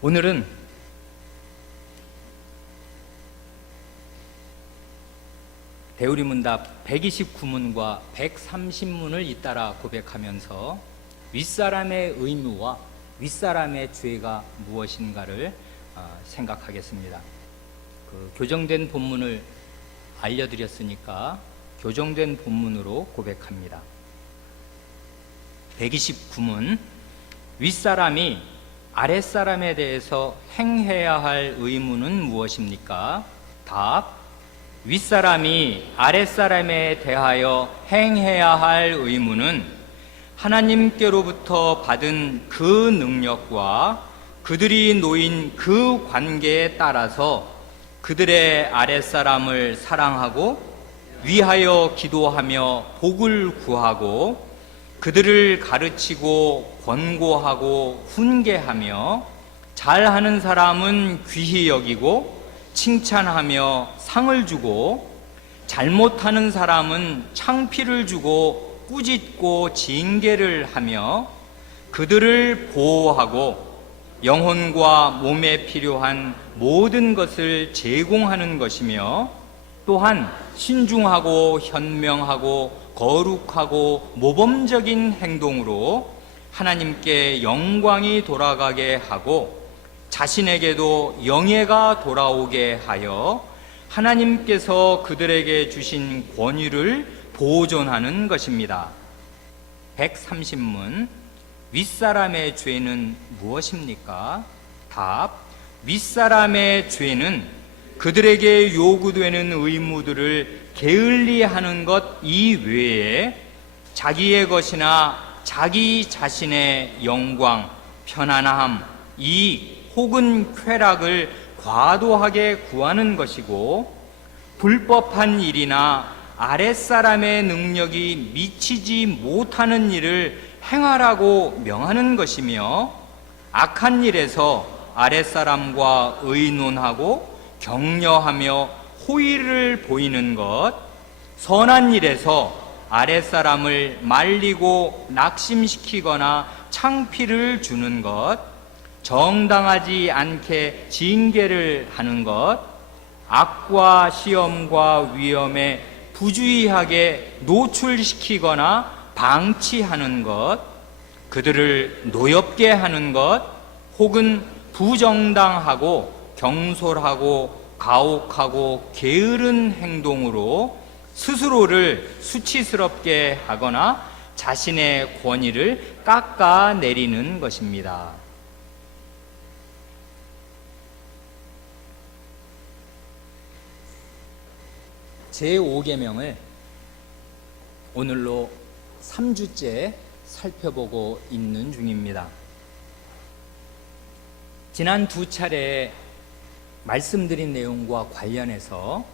오늘은 대우리문답 129문과 130문을 잇따라 고백하면서 윗사람의 의무와 윗사람의 죄가 무엇인가를 생각하겠습니다. 교정된 본문을 알려드렸으니까 교정된 본문으로 고백합니다. 129문, 윗사람이 아랫사람에 대해서 행해야 할 의무는 무엇입니까? 답, 윗사람이 아랫사람에 대하여 행해야 할 의무는 하나님께로부터 받은 그 능력과 그들이 놓인 그 관계에 따라서 그들의 아랫사람을 사랑하고 위하여 기도하며 복을 구하고 그들을 가르치고 권고하고 훈계하며 잘하는 사람은 귀히 여기고 칭찬하며 상을 주고 잘못하는 사람은 창피를 주고 꾸짖고 징계를 하며 그들을 보호하고 영혼과 몸에 필요한 모든 것을 제공하는 것이며 또한 신중하고 현명하고 거룩하고 모범적인 행동으로 하나님께 영광이 돌아가게 하고 자신에게도 영예가 돌아오게 하여 하나님께서 그들에게 주신 권위를 보존하는 것입니다. 130문, 윗사람의 죄는 무엇입니까? 답, 윗사람의 죄는 그들에게 요구되는 의무들을 게을리하는 것 이외에 자기의 것이나 자기 자신의 영광, 편안함, 이익 혹은 쾌락을 과도하게 구하는 것이고 불법한 일이나 아랫사람의 능력이 미치지 못하는 일을 행하라고 명하는 것이며 악한 일에서 아랫사람과 의논하고 격려하며 호의를 보이는 것, 선한 일에서 아랫사람을 말리고 낙심시키거나 창피를 주는 것, 정당하지 않게 징계를 하는 것, 악과 시험과 위험에 부주의하게 노출시키거나 방치하는 것, 그들을 노엽게 하는 것, 혹은 부정당하고 경솔하고 가혹하고 게으른 행동으로 스스로를 수치스럽게 하거나 자신의 권위를 깎아내리는 것입니다. 제5계명을 오늘로 3주째 살펴보고 있는 중입니다. 지난 2차례 말씀드린 내용과 관련해서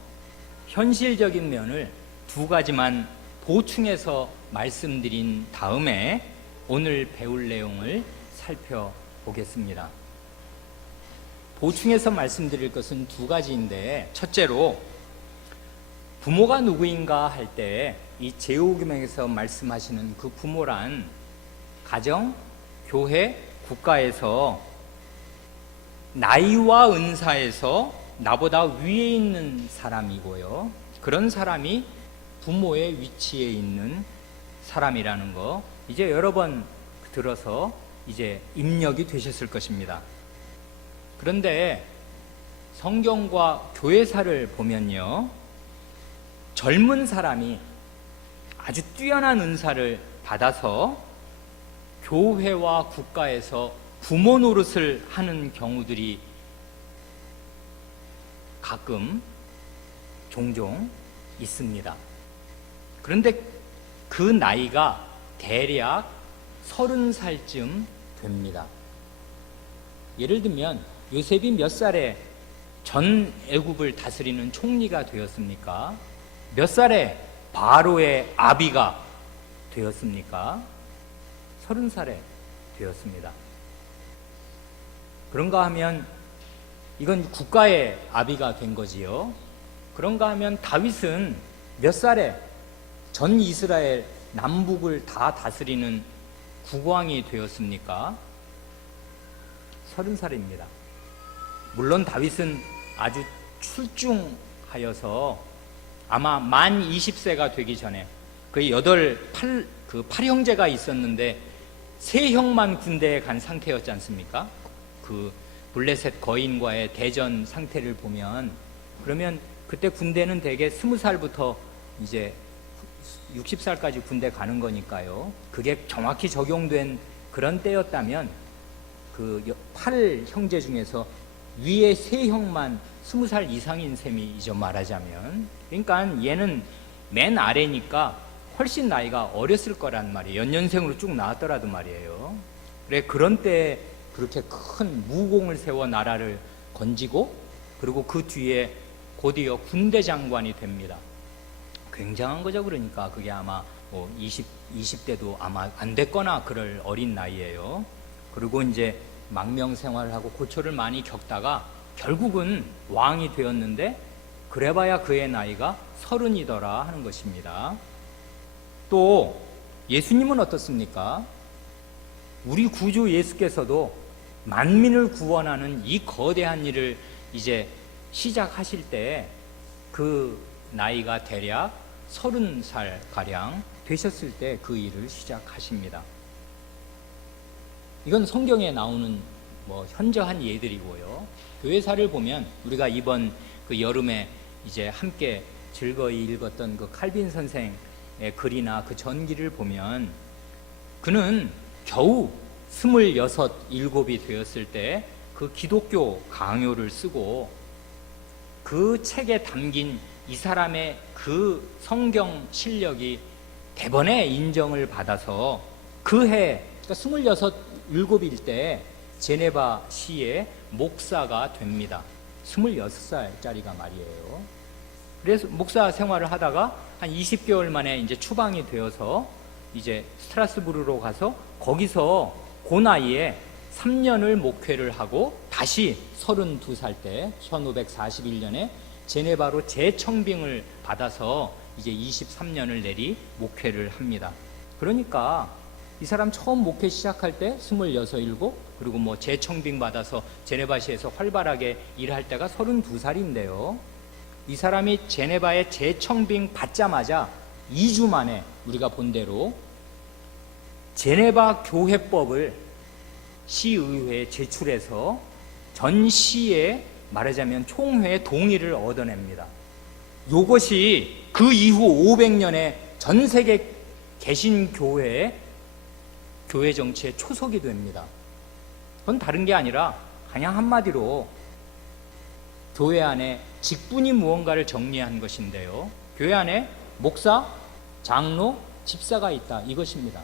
현실적인 면을 2가지만 보충해서 말씀드린 다음에 오늘 배울 내용을 살펴보겠습니다. 보충해서 말씀드릴 것은 2가지인데, 첫째로 부모가 누구인가 할 때 이 제5계명에서 말씀하시는 그 부모란 가정, 교회, 국가에서 나이와 은사에서 나보다 위에 있는 사람이고요, 그런 사람이 부모의 위치에 있는 사람이라는 거 이제 여러 번 들어서 이제 입력이 되셨을 것입니다. 그런데 성경과 교회사를 보면요, 젊은 사람이 아주 뛰어난 은사를 받아서 교회와 국가에서 부모 노릇을 하는 경우들이 가끔 종종 있습니다. 그런데 그 나이가 대략 30살쯤 됩니다. 예를 들면 요셉이 몇 살에 전 애굽을 다스리는 총리가 되었습니까? 몇 살에 바로의 아비가 되었습니까? 30살에 되었습니다. 그런가 하면 이건 국가의 아비가 된 거지요. 그런가 하면 다윗은 몇 살에 전 이스라엘 남북을 다 다스리는 국왕이 되었습니까? 30살입니다. 물론 다윗은 아주 출중하여서 아마 만 20세가 되기 전에 그 8형제가 있었는데 3형만 군대에 간 상태였지 않습니까? 그 블레셋 거인과의 대전 상태를 보면, 그러면 그때 군대는 대개 20살부터 이제 60살까지 군대 가는 거니까요. 그게 정확히 적용된 그런 때였다면 그 8형제 중에서 위에 3형만 20살 이상인 셈이죠, 말하자면. 그러니까 얘는 맨 아래니까 훨씬 나이가 어렸을 거란 말이에요. 연년생으로 쭉 나왔더라도 말이에요. 그래, 그런 때 그렇게 큰 무공을 세워 나라를 건지고, 그리고 그 뒤에 곧이어 군대 장관이 됩니다. 굉장한 거죠. 그러니까 그게 아마 20대도 아마 안 됐거나 그럴 어린 나이예요. 그리고 이제 망명 생활하고 고초를 많이 겪다가 결국은 왕이 되었는데, 그래봐야 그의 나이가 30이더라 하는 것입니다. 또 예수님은 어떻습니까? 우리 구주 예수께서도 만민을 구원하는 이 거대한 일을 이제 시작하실 때 그 나이가 대략 30살 가량 되셨을 때 그 일을 시작하십니다. 이건 성경에 나오는 현저한 예들이고요. 교회사를 보면 우리가 이번 그 여름에 이제 함께 즐거이 읽었던 그 칼빈 선생의 글이나 그 전기를 보면, 그는 겨우 26, 7이 되었을 때 그 기독교 강요를 쓰고 그 책에 담긴 이 사람의 그 성경 실력이 대번에 인정을 받아서 그해, 그러니까 26, 7일 때 제네바 시의 목사가 됩니다. 26살짜리가 말이에요. 그래서 목사 생활을 하다가 한 20개월 만에 이제 추방이 되어서 이제 스트라스부르로 가서 거기서 그 나이에 3년을 목회를 하고 다시 32살 때 1541년에 제네바로 재청빙을 받아서 이제 23년을 내리 목회를 합니다. 그러니까 이 사람 처음 목회 시작할 때 26, 7, 그리고 재청빙 받아서 제네바시에서 활발하게 일할 때가 32살인데요. 이 사람이 제네바에 재청빙 받자마자 2주 만에 우리가 본 대로 제네바 교회법을 시의회에 제출해서 전 시에 말하자면 총회의 동의를 얻어냅니다. 이것이 그 이후 500년에 전 세계 개신교회의 교회 정치의 초석이 됩니다. 그건 다른 게 아니라 그냥 한마디로 교회 안에 직분이 무언가를 정리한 것인데요. 교회 안에 목사, 장로, 집사가 있다, 이것입니다.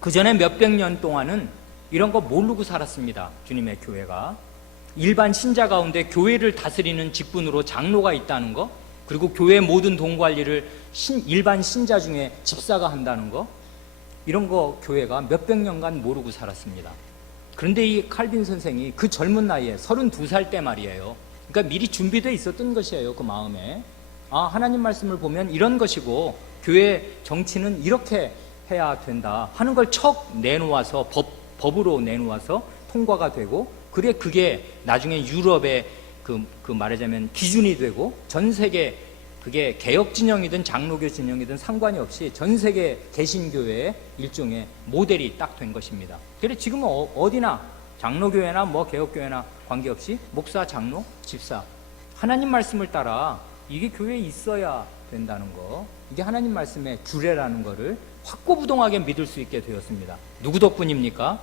그 전에 몇백 년 동안은 이런 거 모르고 살았습니다. 주님의 교회가. 일반 신자 가운데 교회를 다스리는 직분으로 장로가 있다는 거, 그리고 교회 모든 동관리를 일반 신자 중에 집사가 한다는 거, 이런 거 교회가 몇백 년간 모르고 살았습니다. 그런데 이 칼빈 선생이 그 젊은 나이에 32살 때 말이에요. 그러니까 미리 준비되어 있었던 것이에요. 그 마음에. 하나님 말씀을 보면 이런 것이고 교회 정치는 이렇게 해야 된다 하는 걸 척 내놓아서 법으로 내놓아서 통과가 되고, 그래 그게 나중에 유럽의 그 말하자면 기준이 되고 전 세계, 그게 개혁 진영이든 장로교 진영이든 상관이 없이 전 세계 개신교회의 일종의 모델이 딱 된 것입니다. 그래 지금은 어디나 장로교회나 개혁교회나 관계없이 목사, 장로, 집사, 하나님 말씀을 따라 이게 교회에 있어야 된다는 거, 이게 하나님 말씀의 규례라는 거를 확고부동하게 믿을 수 있게 되었습니다. 누구 덕분입니까?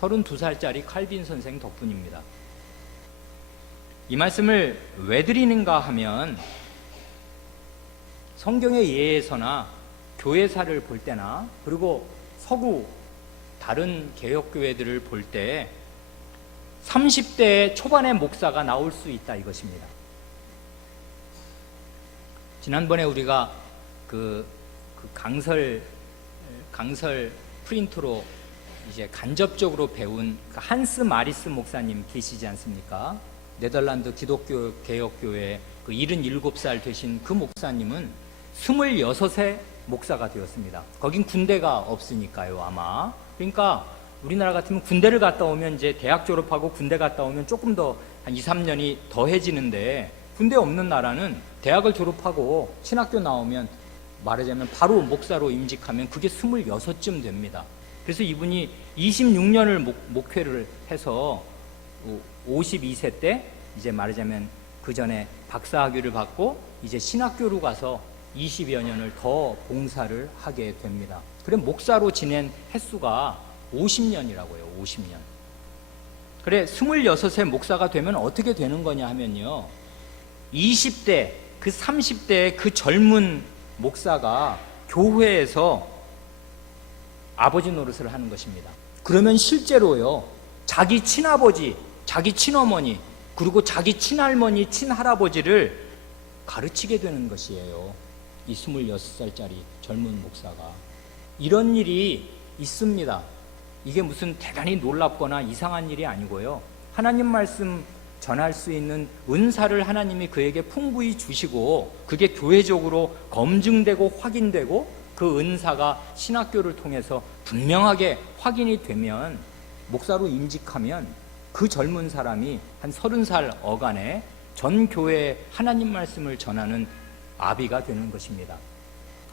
32살짜리 칼빈 선생 덕분입니다. 이 말씀을 왜 드리는가 하면, 성경의 예에서나 교회사를 볼 때나 그리고 서구 다른 개혁교회들을 볼 때 30대 초반의 목사가 나올 수 있다, 이것입니다. 지난번에 우리가 그 강설 프린트로 이제 간접적으로 배운 그 한스 마리스 목사님 계시지 않습니까? 네덜란드 기독교 개혁교회 그 77살 되신 그 목사님은 26세 목사가 되었습니다. 거긴 군대가 없으니까요, 아마. 그러니까 우리나라 같으면 군대를 갔다 오면 이제 대학 졸업하고 군대 갔다 오면 조금 더 한 2, 3년이 더해지는데, 군대 없는 나라는 대학을 졸업하고 신학교 나오면 말하자면 바로 목사로 임직하면 그게 26쯤 됩니다. 그래서 이분이 26년을 목회를 해서 52세 때 이제 말하자면 그 전에 박사학위를 받고 이제 신학교로 가서 20여 년을 더 봉사를 하게 됩니다. 그래 목사로 지낸 횟수가 50년이라고요. 50년. 그래 26세 목사가 되면 어떻게 되는 거냐 하면요, 20대 그 30대의 그 젊은 목사가 교회에서 아버지 노릇을 하는 것입니다. 그러면 실제로요, 자기 친아버지, 자기 친어머니, 그리고 자기 친할머니, 친할아버지를 가르치게 되는 것이에요. 이 26살짜리 젊은 목사가. 이런 일이 있습니다. 이게 무슨 대단히 놀랍거나 이상한 일이 아니고요, 하나님 말씀 전할 수 있는 은사를 하나님이 그에게 풍부히 주시고 그게 교회적으로 검증되고 확인되고 그 은사가 신학교를 통해서 분명하게 확인이 되면, 목사로 임직하면 그 젊은 사람이 한 30살 어간에 전 교회에 하나님 말씀을 전하는 아비가 되는 것입니다.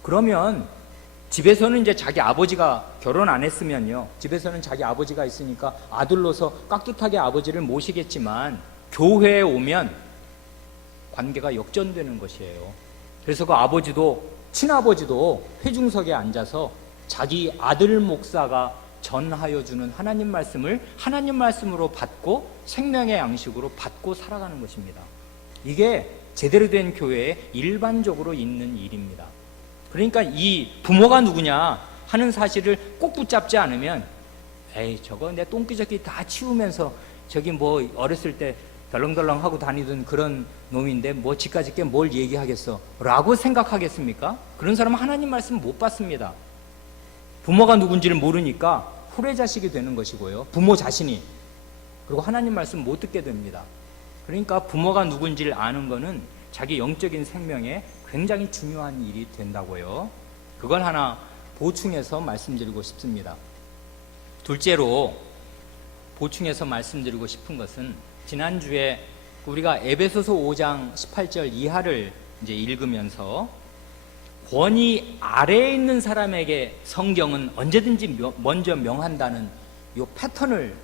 그러면 집에서는 이제 자기 아버지가 결혼 안 했으면요, 집에서는 자기 아버지가 있으니까 아들로서 깍듯하게 아버지를 모시겠지만 교회에 오면 관계가 역전되는 것이에요. 그래서 그 아버지도, 친아버지도 회중석에 앉아서 자기 아들 목사가 전하여 주는 하나님 말씀을 하나님 말씀으로 받고 생명의 양식으로 받고 살아가는 것입니다. 이게 제대로 된 교회에 일반적으로 있는 일입니다. 그러니까 이 부모가 누구냐 하는 사실을 꼭 붙잡지 않으면, 에이 저거 내 똥기저귀 다 치우면서 저기 뭐 어렸을 때 덜렁덜렁 하고 다니던 그런 놈인데 뭐 지까짓게 뭘 얘기하겠어 라고 생각하겠습니까? 그런 사람은 하나님 말씀 못 받습니다. 부모가 누군지를 모르니까 후레자식이 되는 것이고요, 부모 자신이. 그리고 하나님 말씀 못 듣게 됩니다. 그러니까 부모가 누군지를 아는 거는 자기 영적인 생명에 굉장히 중요한 일이 된다고요. 그걸 하나 보충해서 말씀드리고 싶습니다. 둘째로 보충해서 말씀드리고 싶은 것은, 지난주에 우리가 에베소서 5장 18절 이하를 이제 읽으면서 권위 아래에 있는 사람에게 성경은 언제든지 먼저 명한다는 이 패턴을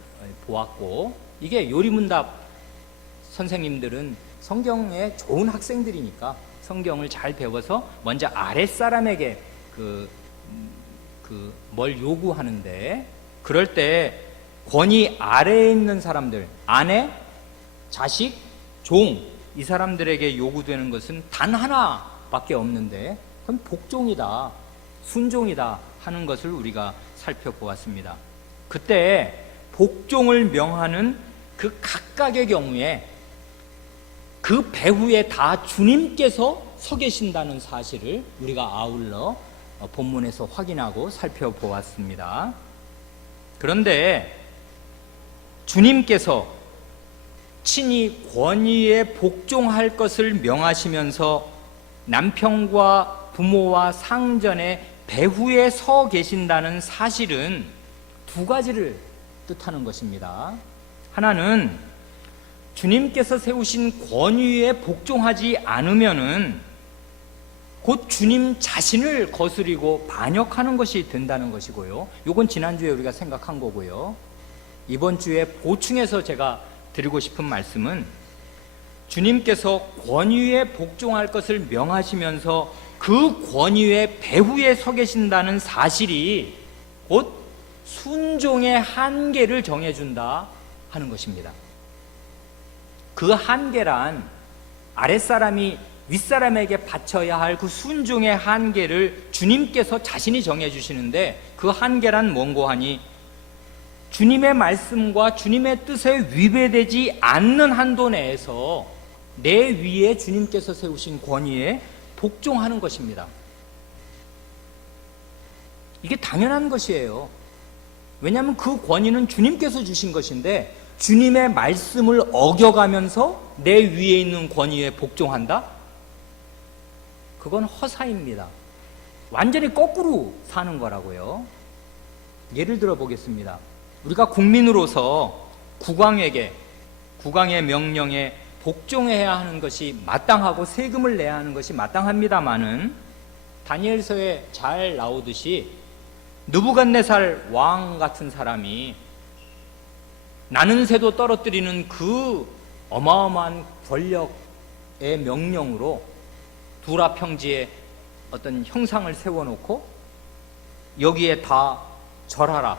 보았고, 이게 요리문답 선생님들은 성경에 좋은 학생들이니까 성경을 잘 배워서 먼저 아랫사람에게 뭘 요구하는데, 그럴 때 권위 아래에 있는 사람들, 아내, 자식, 종, 이 사람들에게 요구되는 것은 단 하나밖에 없는데 그건 복종이다, 순종이다 하는 것을 우리가 살펴보았습니다. 그때 복종을 명하는 그 각각의 경우에 그 배후에 다 주님께서 서 계신다는 사실을 우리가 아울러 본문에서 확인하고 살펴보았습니다. 그런데 주님께서 친히 권위에 복종할 것을 명하시면서 남편과 부모와 상전의 배후에 서 계신다는 사실은 두 가지를 뜻하는 것입니다. 하나는 주님께서 세우신 권위에 복종하지 않으면은 곧 주님 자신을 거스리고 반역하는 것이 된다는 것이고요. 이건 지난주에 우리가 생각한 거고요. 이번 주에 보충해서 제가 드리고 싶은 말씀은, 주님께서 권위에 복종할 것을 명하시면서 그 권위의 배후에 서 계신다는 사실이 곧 순종의 한계를 정해준다 하는 것입니다. 그 한계란 아랫사람이 윗사람에게 바쳐야 할 그 순종의 한계를 주님께서 자신이 정해주시는데, 그 한계란 뭔고 하니 주님의 말씀과 주님의 뜻에 위배되지 않는 한도 내에서 내 위에 주님께서 세우신 권위에 복종하는 것입니다. 이게 당연한 것이에요. 왜냐하면 그 권위는 주님께서 주신 것인데, 주님의 말씀을 어겨가면서 내 위에 있는 권위에 복종한다? 그건 허사입니다. 완전히 거꾸로 사는 거라고요. 예를 들어 보겠습니다. 우리가 국민으로서 국왕의 명령에 복종해야 하는 것이 마땅하고 세금을 내야 하는 것이 마땅합니다마는 다니엘서에 잘 나오듯이 느부갓네살 왕 같은 사람이 나는 새도 떨어뜨리는 그 어마어마한 권력의 명령으로 두라 평지에 어떤 형상을 세워놓고 여기에 다 절하라,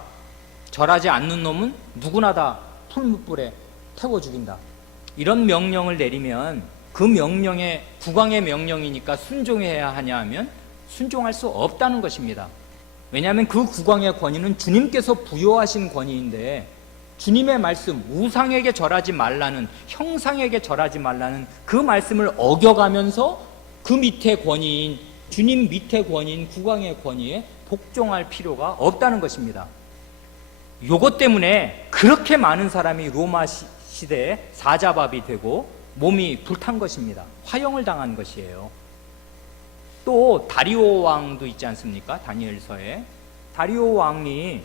절하지 않는 놈은 누구나 다 풀무불에 태워 죽인다, 이런 명령을 내리면 그 명령에 국왕의 명령이니까 순종해야 하냐 하면 순종할 수 없다는 것입니다. 왜냐하면 그 국왕의 권위는 주님께서 부여하신 권위인데 주님의 말씀, 우상에게 절하지 말라는, 형상에게 절하지 말라는 그 말씀을 어겨가면서 그 밑에 권위인, 주님 밑에 권위인 국왕의 권위에 복종할 필요가 없다는 것입니다. 요것 때문에 그렇게 많은 사람이 로마 시대에 사자밥이 되고 몸이 불탄 것입니다. 화형을 당한 것이에요. 또 다리오 왕도 있지 않습니까? 다니엘서에 다리오 왕이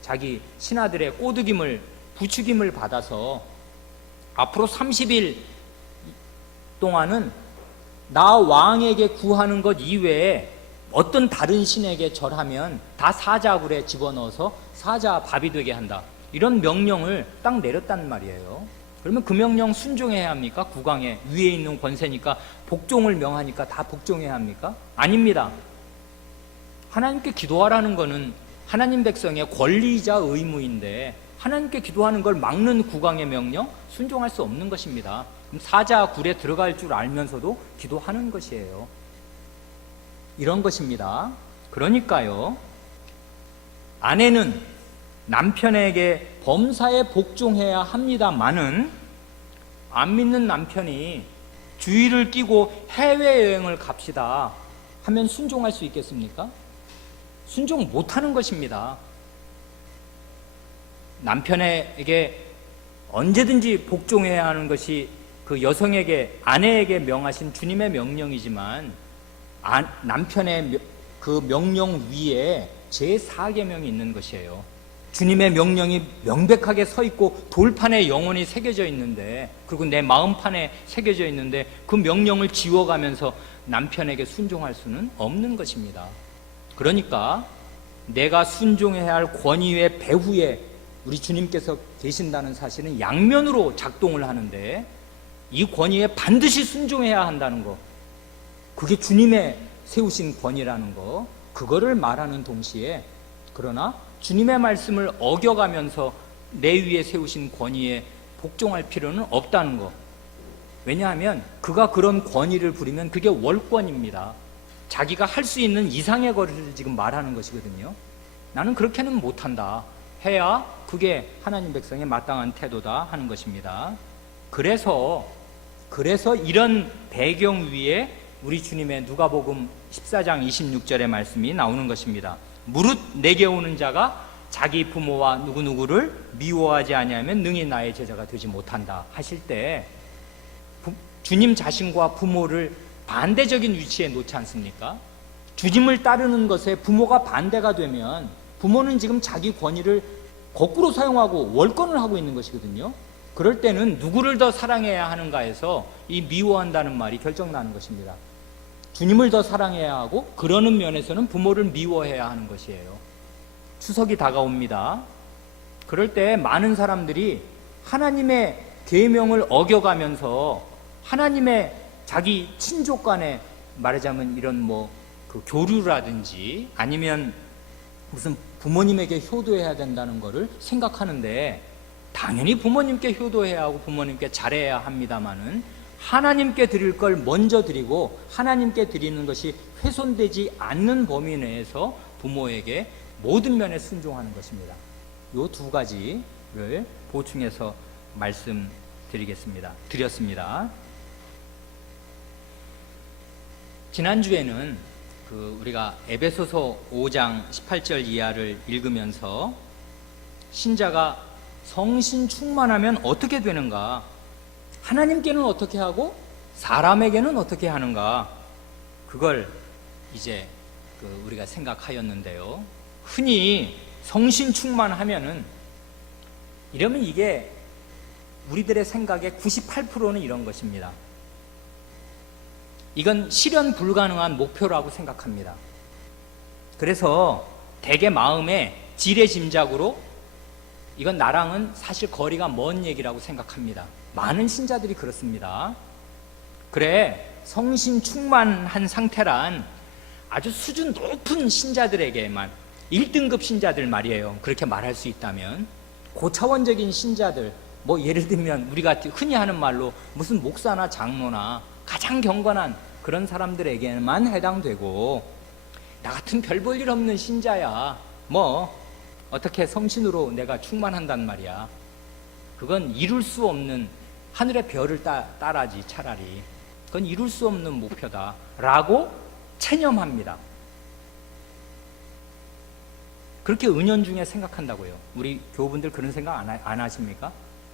자기 신하들의 꼬드김을, 부추김을 받아서 앞으로 30일 동안은 나 왕에게 구하는 것 이외에 어떤 다른 신에게 절하면 다 사자굴에 집어넣어서 사자밥이 되게 한다, 이런 명령을 딱 내렸단 말이에요. 그러면 그 명령 순종해야 합니까? 국왕의 위에 있는 권세니까 복종을 명하니까 다 복종해야 합니까? 아닙니다. 하나님께 기도하라는 것은 하나님 백성의 권리이자 의무인데 하나님께 기도하는 걸 막는 국왕의 명령 순종할 수 없는 것입니다. 그럼 사자굴에 들어갈 줄 알면서도 기도하는 것이에요. 이런 것입니다. 그러니까요, 아내는 남편에게 범사에 복종해야 합니다마는 안 믿는 남편이 주의를 끼고 해외여행을 갑시다 하면 순종할 수 있겠습니까? 순종 못하는 것입니다. 남편에게 언제든지 복종해야 하는 것이 그 여성에게, 아내에게 명하신 주님의 명령이지만 남편의 그 명령 위에 제4계명이 있는 것이에요. 주님의 명령이 명백하게 서 있고 돌판에 영원히 새겨져 있는데, 그리고 내 마음판에 새겨져 있는데 그 명령을 지워가면서 남편에게 순종할 수는 없는 것입니다. 그러니까 내가 순종해야 할 권위의 배후에 우리 주님께서 계신다는 사실은 양면으로 작동을 하는데, 이 권위에 반드시 순종해야 한다는 것, 그게 주님의 세우신 권위라는 거, 그거를 말하는 동시에 그러나 주님의 말씀을 어겨가면서 내 위에 세우신 권위에 복종할 필요는 없다는 것. 왜냐하면 그가 그런 권위를 부리면 그게 월권입니다. 자기가 할 수 있는 이상의 거리를 지금 말하는 것이거든요. 나는 그렇게는 못한다 해야 그게 하나님 백성의 마땅한 태도다 하는 것입니다. 그래서 이런 배경 위에 우리 주님의 누가복음 14장 26절의 말씀이 나오는 것입니다. 무릇 내게 오는 자가 자기 부모와 누구누구를 미워하지 아니하면 능히 나의 제자가 되지 못한다 하실 때 주님 자신과 부모를 반대적인 위치에 놓지 않습니까? 주님을 따르는 것에 부모가 반대가 되면 부모는 지금 자기 권위를 거꾸로 사용하고 월권을 하고 있는 것이거든요. 그럴 때는 누구를 더 사랑해야 하는가에서 이 미워한다는 말이 결정나는 것입니다. 주님을 더 사랑해야 하고 그러는 면에서는 부모를 미워해야 하는 것이에요. 추석이 다가옵니다. 그럴 때 많은 사람들이 하나님의 계명을 어겨가면서 하나님의 자기 친족 간에 말하자면 이런 그 교류라든지 아니면 무슨 부모님에게 효도해야 된다는 것을 생각하는데, 당연히 부모님께 효도해야 하고 부모님께 잘해야 합니다마는 하나님께 드릴 걸 먼저 드리고 하나님께 드리는 것이 훼손되지 않는 범위 내에서 부모에게 모든 면에 순종하는 것입니다. 이 두 가지를 보충해서 드렸습니다. 지난주에는 우리가 에베소서 5장 18절 이하를 읽으면서 신자가 성신 충만하면 어떻게 되는가, 하나님께는 어떻게 하고 사람에게는 어떻게 하는가, 그걸 이제 우리가 생각하였는데요. 흔히 성신 충만하면은, 이러면 이게 우리들의 생각의 98%는 이런 것입니다. 이건 실현 불가능한 목표라고 생각합니다. 그래서 대개 마음에 지레짐작으로 이건 나랑은 사실 거리가 먼 얘기라고 생각합니다. 많은 신자들이 그렇습니다. 그래, 성신 충만한 상태란 아주 수준 높은 신자들에게만, 1등급 신자들 말이에요. 그렇게 말할 수 있다면, 고차원적인 신자들, 뭐 예를 들면 우리가 흔히 하는 말로 무슨 목사나 장로나 가장 경건한 그런 사람들에게만 해당되고, 나 같은 별 볼 일 없는 신자야 뭐 어떻게 성신으로 내가 충만한단 말이야. 그건 이룰 수 없는, 하늘의 별을 따라지 차라리. 그건 이룰 수 없는 목표다 라고 체념합니다. 그렇게 은연중에 생각한다고요. 우리 교우분들 그런 생각 안 하십니까?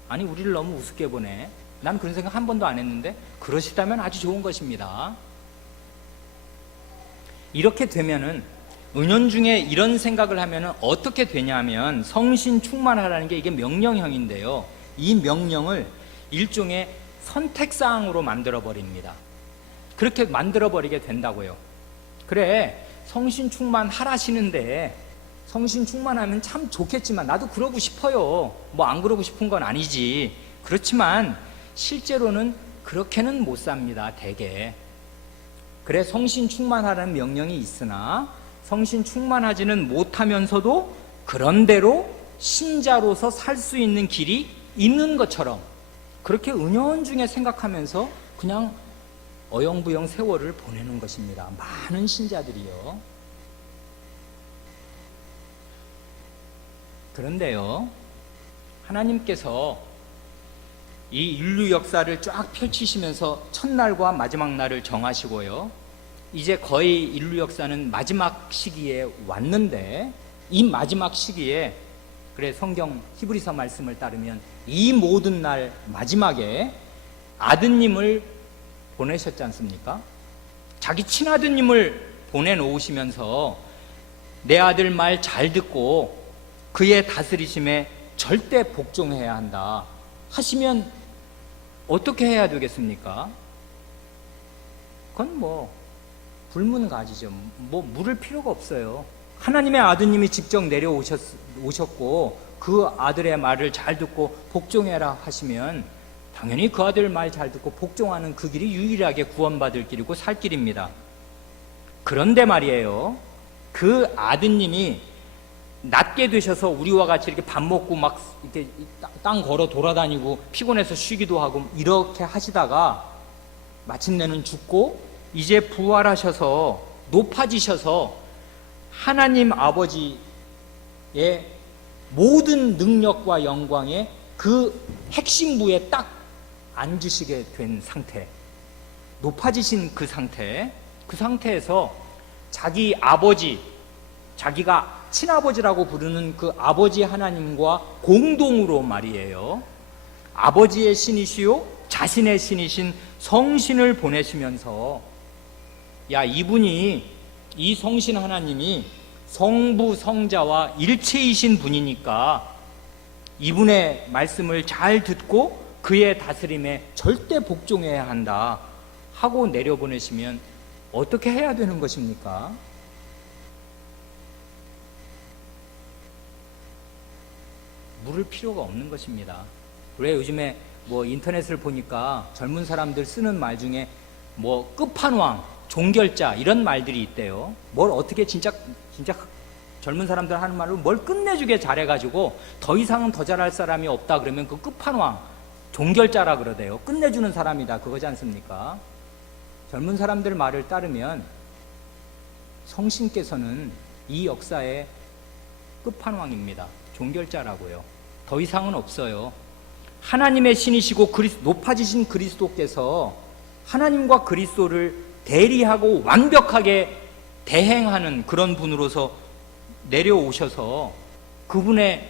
아니, 우리를 너무 우습게 보네. 난 그런 생각 한 번도 안 했는데. 그러시다면 아주 좋은 것입니다. 이렇게 되면은, 은연중에 이런 생각을 하면은 어떻게 되냐면, 성신 충만하라는 게 이게 명령형인데요, 이 명령을 일종의 선택사항으로 만들어 버립니다. 그렇게 만들어 버리게 된다고요. 그래, 성신 충만하라시는데, 성신 충만하면 참 좋겠지만 나도 그러고 싶어요. 뭐 안 그러고 싶은 건 아니지. 그렇지만 실제로는 그렇게는 못 삽니다, 대개. 그래, 성신 충만하라는 명령이 있으나 성신 충만하지는 못하면서도 그런대로 신자로서 살 수 있는 길이 있는 것처럼 그렇게 은연중에 생각하면서 그냥 어영부영 세월을 보내는 것입니다. 많은 신자들이요. 그런데요, 하나님께서 이 인류 역사를 쫙 펼치시면서 첫날과 마지막 날을 정하시고요, 이제 거의 인류 역사는 마지막 시기에 왔는데, 이 마지막 시기에, 그래, 성경 히브리서 말씀을 따르면 이 모든 날 마지막에 아드님을 보내셨지 않습니까? 자기 친아드님을 보내놓으시면서 내 아들 말 잘 듣고 그의 다스리심에 절대 복종해야 한다 하시면 어떻게 해야 되겠습니까? 그건 뭐 불문가지죠. 뭐 물을 필요가 없어요. 하나님의 아드님이 직접 내려오셨고 그 아들의 말을 잘 듣고 복종해라 하시면 당연히 그 아들 말 잘 듣고 복종하는 그 길이 유일하게 구원받을 길이고 살 길입니다. 그런데 말이에요, 그 아드님이 낮게 되셔서 우리와 같이 이렇게 밥 먹고 막 이렇게 땅 걸어 돌아다니고 피곤해서 쉬기도 하고 이렇게 하시다가 마침내는 죽고 이제 부활하셔서 높아지셔서 하나님 아버지의 모든 능력과 영광의 그 핵심부에 딱 앉으시게 된 상태, 높아지신 그 상태에서 자기 아버지, 자기가 친아버지라고 부르는 그 아버지 하나님과 공동으로 말이에요, 아버지의 신이시요 자신의 신이신 성신을 보내시면서, 야, 이분이, 이 성신 하나님이 성부 성자와 일체이신 분이니까 이분의 말씀을 잘 듣고 그의 다스림에 절대 복종해야 한다 하고 내려보내시면 어떻게 해야 되는 것입니까? 물을 필요가 없는 것입니다. 왜 요즘에 뭐 인터넷을 보니까 젊은 사람들 쓰는 말 중에 뭐 끝판왕, 종결자 이런 말들이 있대요. 뭘 어떻게 진짜 젊은 사람들 하는 말로 뭘 끝내주게 잘해가지고 더 이상은 더 잘할 사람이 없다 그러면 그 끝판왕, 종결자라 그러대요. 끝내주는 사람이다 그거지 않습니까? 젊은 사람들 말을 따르면 성신께서는 이 역사의 끝판왕입니다. 종결자라고요. 더 이상은 없어요. 하나님의 신이시고 높아지신 그리스도께서 하나님과 그리스도를 대리하고 완벽하게 대행하는 그런 분으로서 내려오셔서 그분의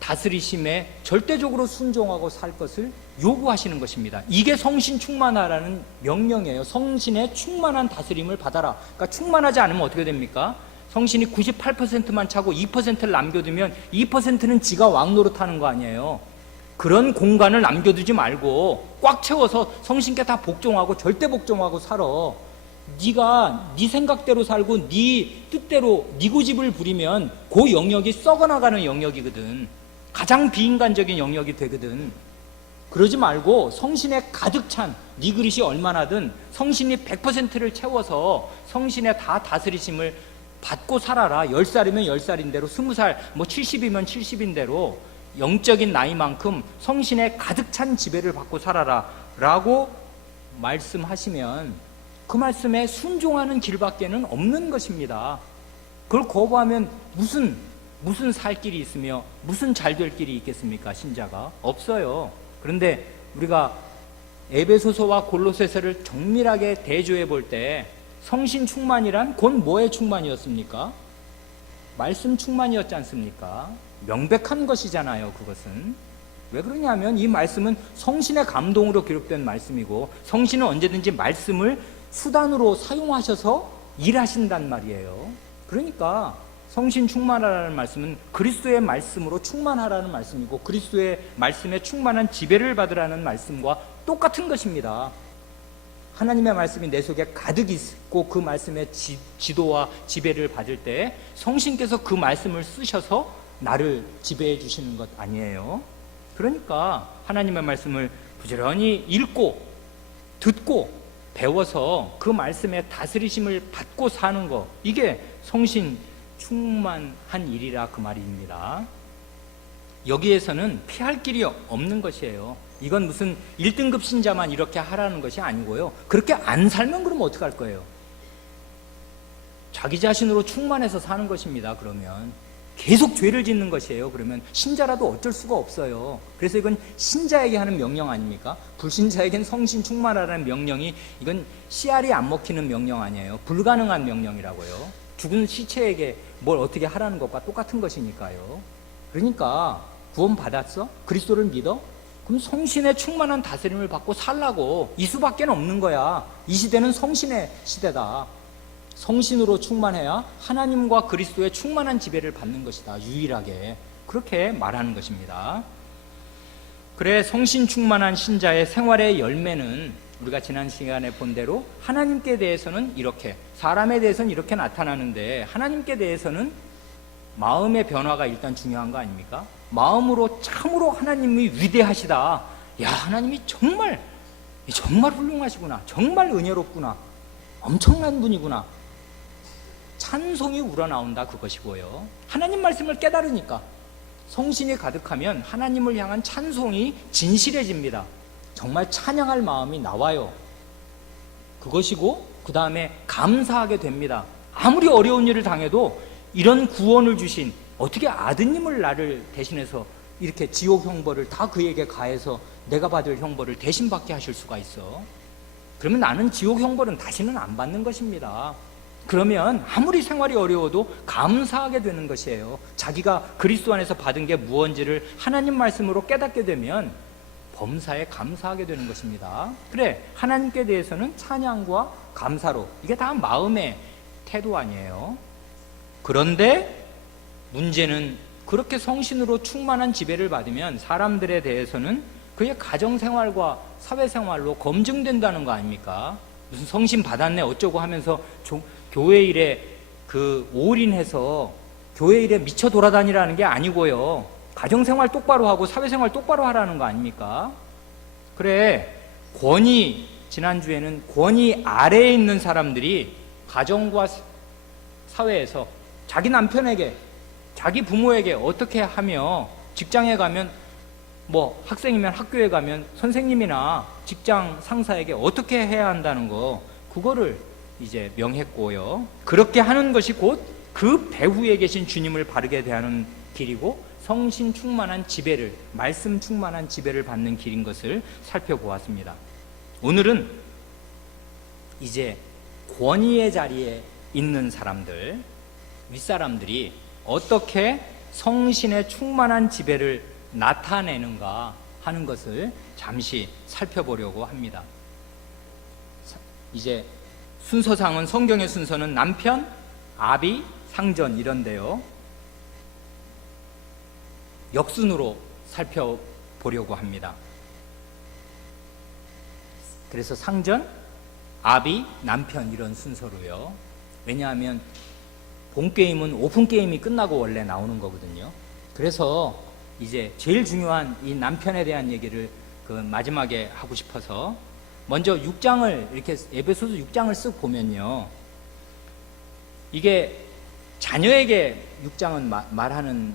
다스리심에 절대적으로 순종하고 살 것을 요구하시는 것입니다. 이게 성신 충만하라는 명령이에요. 성신의 충만한 다스림을 받아라. 그러니까 충만하지 않으면 어떻게 됩니까? 성신이 98%만 차고 2%를 남겨두면 2%는 지가 왕노릇하는 거 아니에요. 그런 공간을 남겨두지 말고 꽉 채워서 성신께 다 복종하고 절대 복종하고 살아. 네가 네 생각대로 살고 네 뜻대로 네 고집을 부리면 그 영역이 썩어나가는 영역이거든. 가장 비인간적인 영역이 되거든. 그러지 말고 성신에 가득 찬 네 그릇이 얼마나든 성신이 100%를 채워서 성신의 다 다스리심을 받고 살아라. 10살이면 10살인 대로, 20살, 70이면 70인 대로 영적인 나이만큼 성신에 가득 찬 지배를 받고 살아라 라고 말씀하시면 그 말씀에 순종하는 길밖에는 없는 것입니다. 그걸 거부하면 무슨 살 길이 있으며 무슨 잘 될 길이 있겠습니까? 신자가 없어요. 그런데 우리가 에베소서와 골로새서를 정밀하게 대조해 볼 때 성신 충만이란 곧 뭐의 충만이었습니까? 말씀 충만이었지 않습니까? 명백한 것이잖아요. 그것은 왜 그러냐면 이 말씀은 성신의 감동으로 기록된 말씀이고 성신은 언제든지 말씀을 수단으로 사용하셔서 일하신단 말이에요. 그러니까 성신 충만하라는 말씀은 그리스도의 말씀으로 충만하라는 말씀이고 그리스도의 말씀에 충만한 지배를 받으라는 말씀과 똑같은 것입니다. 하나님의 말씀이 내 속에 가득 있고 그 말씀의 지도와 지배를 받을 때 성신께서 그 말씀을 쓰셔서 나를 지배해 주시는 것 아니에요. 그러니까 하나님의 말씀을 부지런히 읽고 듣고 배워서 그 말씀에 다스리심을 받고 사는 것, 이게 성신 충만한 일이라 그 말입니다. 여기에서는 피할 길이 없는 것이에요. 이건 무슨 1등급 신자만 이렇게 하라는 것이 아니고요. 그렇게 안 살면 그럼 어떡할 거예요? 자기 자신으로 충만해서 사는 것입니다. 그러면 계속 죄를 짓는 것이에요. 그러면 신자라도 어쩔 수가 없어요. 그래서 이건 신자에게 하는 명령 아닙니까? 불신자에겐 성신 충만하라는 명령이, 이건 씨알이 안 먹히는 명령 아니에요. 불가능한 명령이라고요. 죽은 시체에게 뭘 어떻게 하라는 것과 똑같은 것이니까요. 그러니까 구원 받았어? 그리스도를 믿어? 그럼 성신의 충만한 다스림을 받고 살라고. 이 수밖에 없는 거야. 이 시대는 성신의 시대다. 성신으로 충만해야 하나님과 그리스도의 충만한 지배를 받는 것이다. 유일하게 그렇게 말하는 것입니다. 그래, 성신 충만한 신자의 생활의 열매는 우리가 지난 시간에 본 대로 하나님께 대해서는 이렇게, 사람에 대해서는 이렇게 나타나는데 하나님께 대해서는 마음의 변화가 일단 중요한 거 아닙니까? 마음으로 참으로 하나님이 위대하시다. 야, 하나님이 정말 훌륭하시구나. 정말 은혜롭구나. 엄청난 분이구나. 찬송이 우러나온다, 그것이고요. 하나님 말씀을 깨달으니까 성신이 가득하면 하나님을 향한 찬송이 진실해집니다. 정말 찬양할 마음이 나와요. 그것이고 그 다음에 감사하게 됩니다. 아무리 어려운 일을 당해도 이런 구원을 주신, 어떻게 아드님을 나를 대신해서 이렇게 지옥 형벌을 다 그에게 가해서 내가 받을 형벌을 대신 받게 하실 수가 있어. 그러면 나는 지옥 형벌은 다시는 안 받는 것입니다. 그러면 아무리 생활이 어려워도 감사하게 되는 것이에요. 자기가 그리스도 안에서 받은 게 무언지를 하나님 말씀으로 깨닫게 되면 범사에 감사하게 되는 것입니다. 그래, 하나님께 대해서는 찬양과 감사로, 이게 다 마음의 태도 아니에요. 그런데 문제는 그렇게 성신으로 충만한 지배를 받으면 사람들에 대해서는 그의 가정생활과 사회생활로 검증된다는 거 아닙니까? 무슨 성신 받았네 어쩌고 하면서 교회 일에 올인해서 교회 일에 미쳐 돌아다니라는 게 아니고요. 가정생활 똑바로 하고 사회생활 똑바로 하라는 거 아닙니까? 그래, 지난주에는 권위 아래에 있는 사람들이 가정과 사회에서 자기 남편에게, 자기 부모에게 어떻게 하며, 직장에 가면, 학생이면 학교에 가면 선생님이나 직장 상사에게 어떻게 해야 한다는 거, 그거를 이제 명했고요. 그렇게 하는 것이 곧 그 배후에 계신 주님을 바르게 대하는 길이고 성신 충만한 지배를, 말씀 충만한 지배를 받는 길인 것을 살펴보았습니다. 오늘은 이제 권위의 자리에 있는 사람들, 윗사람들이 어떻게 성신의 충만한 지배를 나타내는가 하는 것을 잠시 살펴보려고 합니다. 이제 순서상은, 성경의 순서는 남편, 아비, 상전 이런데요. 역순으로 살펴보려고 합니다. 그래서 상전, 아비, 남편 이런 순서로요. 왜냐하면 본 게임은 오픈 게임이 끝나고 원래 나오는 거거든요. 그래서 이제 제일 중요한 이 남편에 대한 얘기를 그 마지막에 하고 싶어서 먼저 6장을 이렇게 에베소서 6장을 쓱 보면요. 이게 자녀에게 6장은 말하는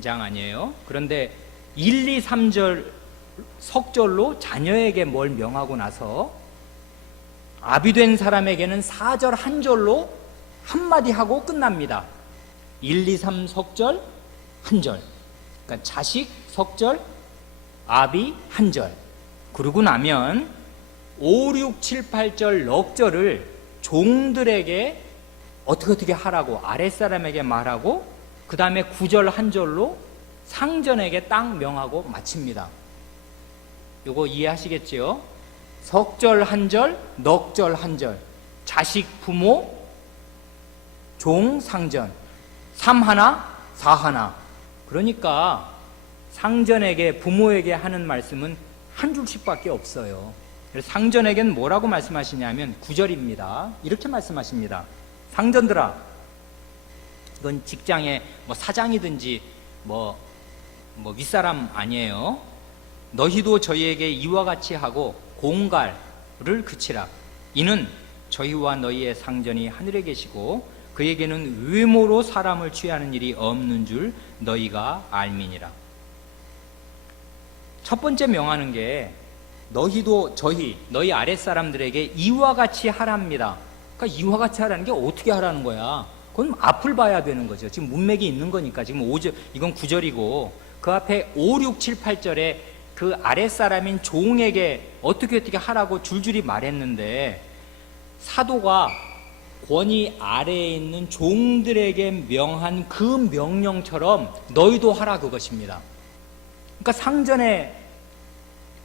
장 아니에요. 그런데 1, 2, 3절 석절로 자녀에게 뭘 명하고 나서 아비된 사람에게는 4절 한 절로 한마디 하고 끝납니다. 1, 2, 3 석절 한 절. 그러니까 자식 석절, 아비 한 절. 그러고 나면 5, 6, 7, 8절 넉절을 종들에게 어떻게 하라고 아랫사람에게 말하고 그 다음에 9절 한 절로 상전에게 딱 명하고 마칩니다. 요거 이해하시겠지요? 석절 한 절, 넉절 한 절, 자식, 부모, 종, 상전, 3 하나, 4 하나. 그러니까 상전에게, 부모에게 하는 말씀은 한 줄씩밖에 없어요. 그래서 상전에게는 뭐라고 말씀하시냐면 9절입니다. 이렇게 말씀하십니다. 상전들아, 이건 직장의 뭐 사장이든지 뭐 윗사람 아니에요. 너희도 저희에게 이와 같이 하고 공갈을 그치라. 이는 저희와 너희의 상전이 하늘에 계시고 그에게는 외모로 사람을 취하는 일이 없는 줄 너희가 알미니라. 첫 번째 명하는 게 너희도 너희 아랫사람들에게 이와 같이 하랍니다. 그러니까 이와 같이 하라는 게 어떻게 하라는 거야? 그건 앞을 봐야 되는 거죠. 지금 문맥이 있는 거니까. 지금 5절, 이건 9절이고 그 앞에 5, 6, 7, 8절에 그 아랫사람인 종에게 어떻게 하라고 줄줄이 말했는데 사도가 권위 아래에 있는 종들에게 명한 그 명령처럼 너희도 하라 그것입니다. 그러니까 상전에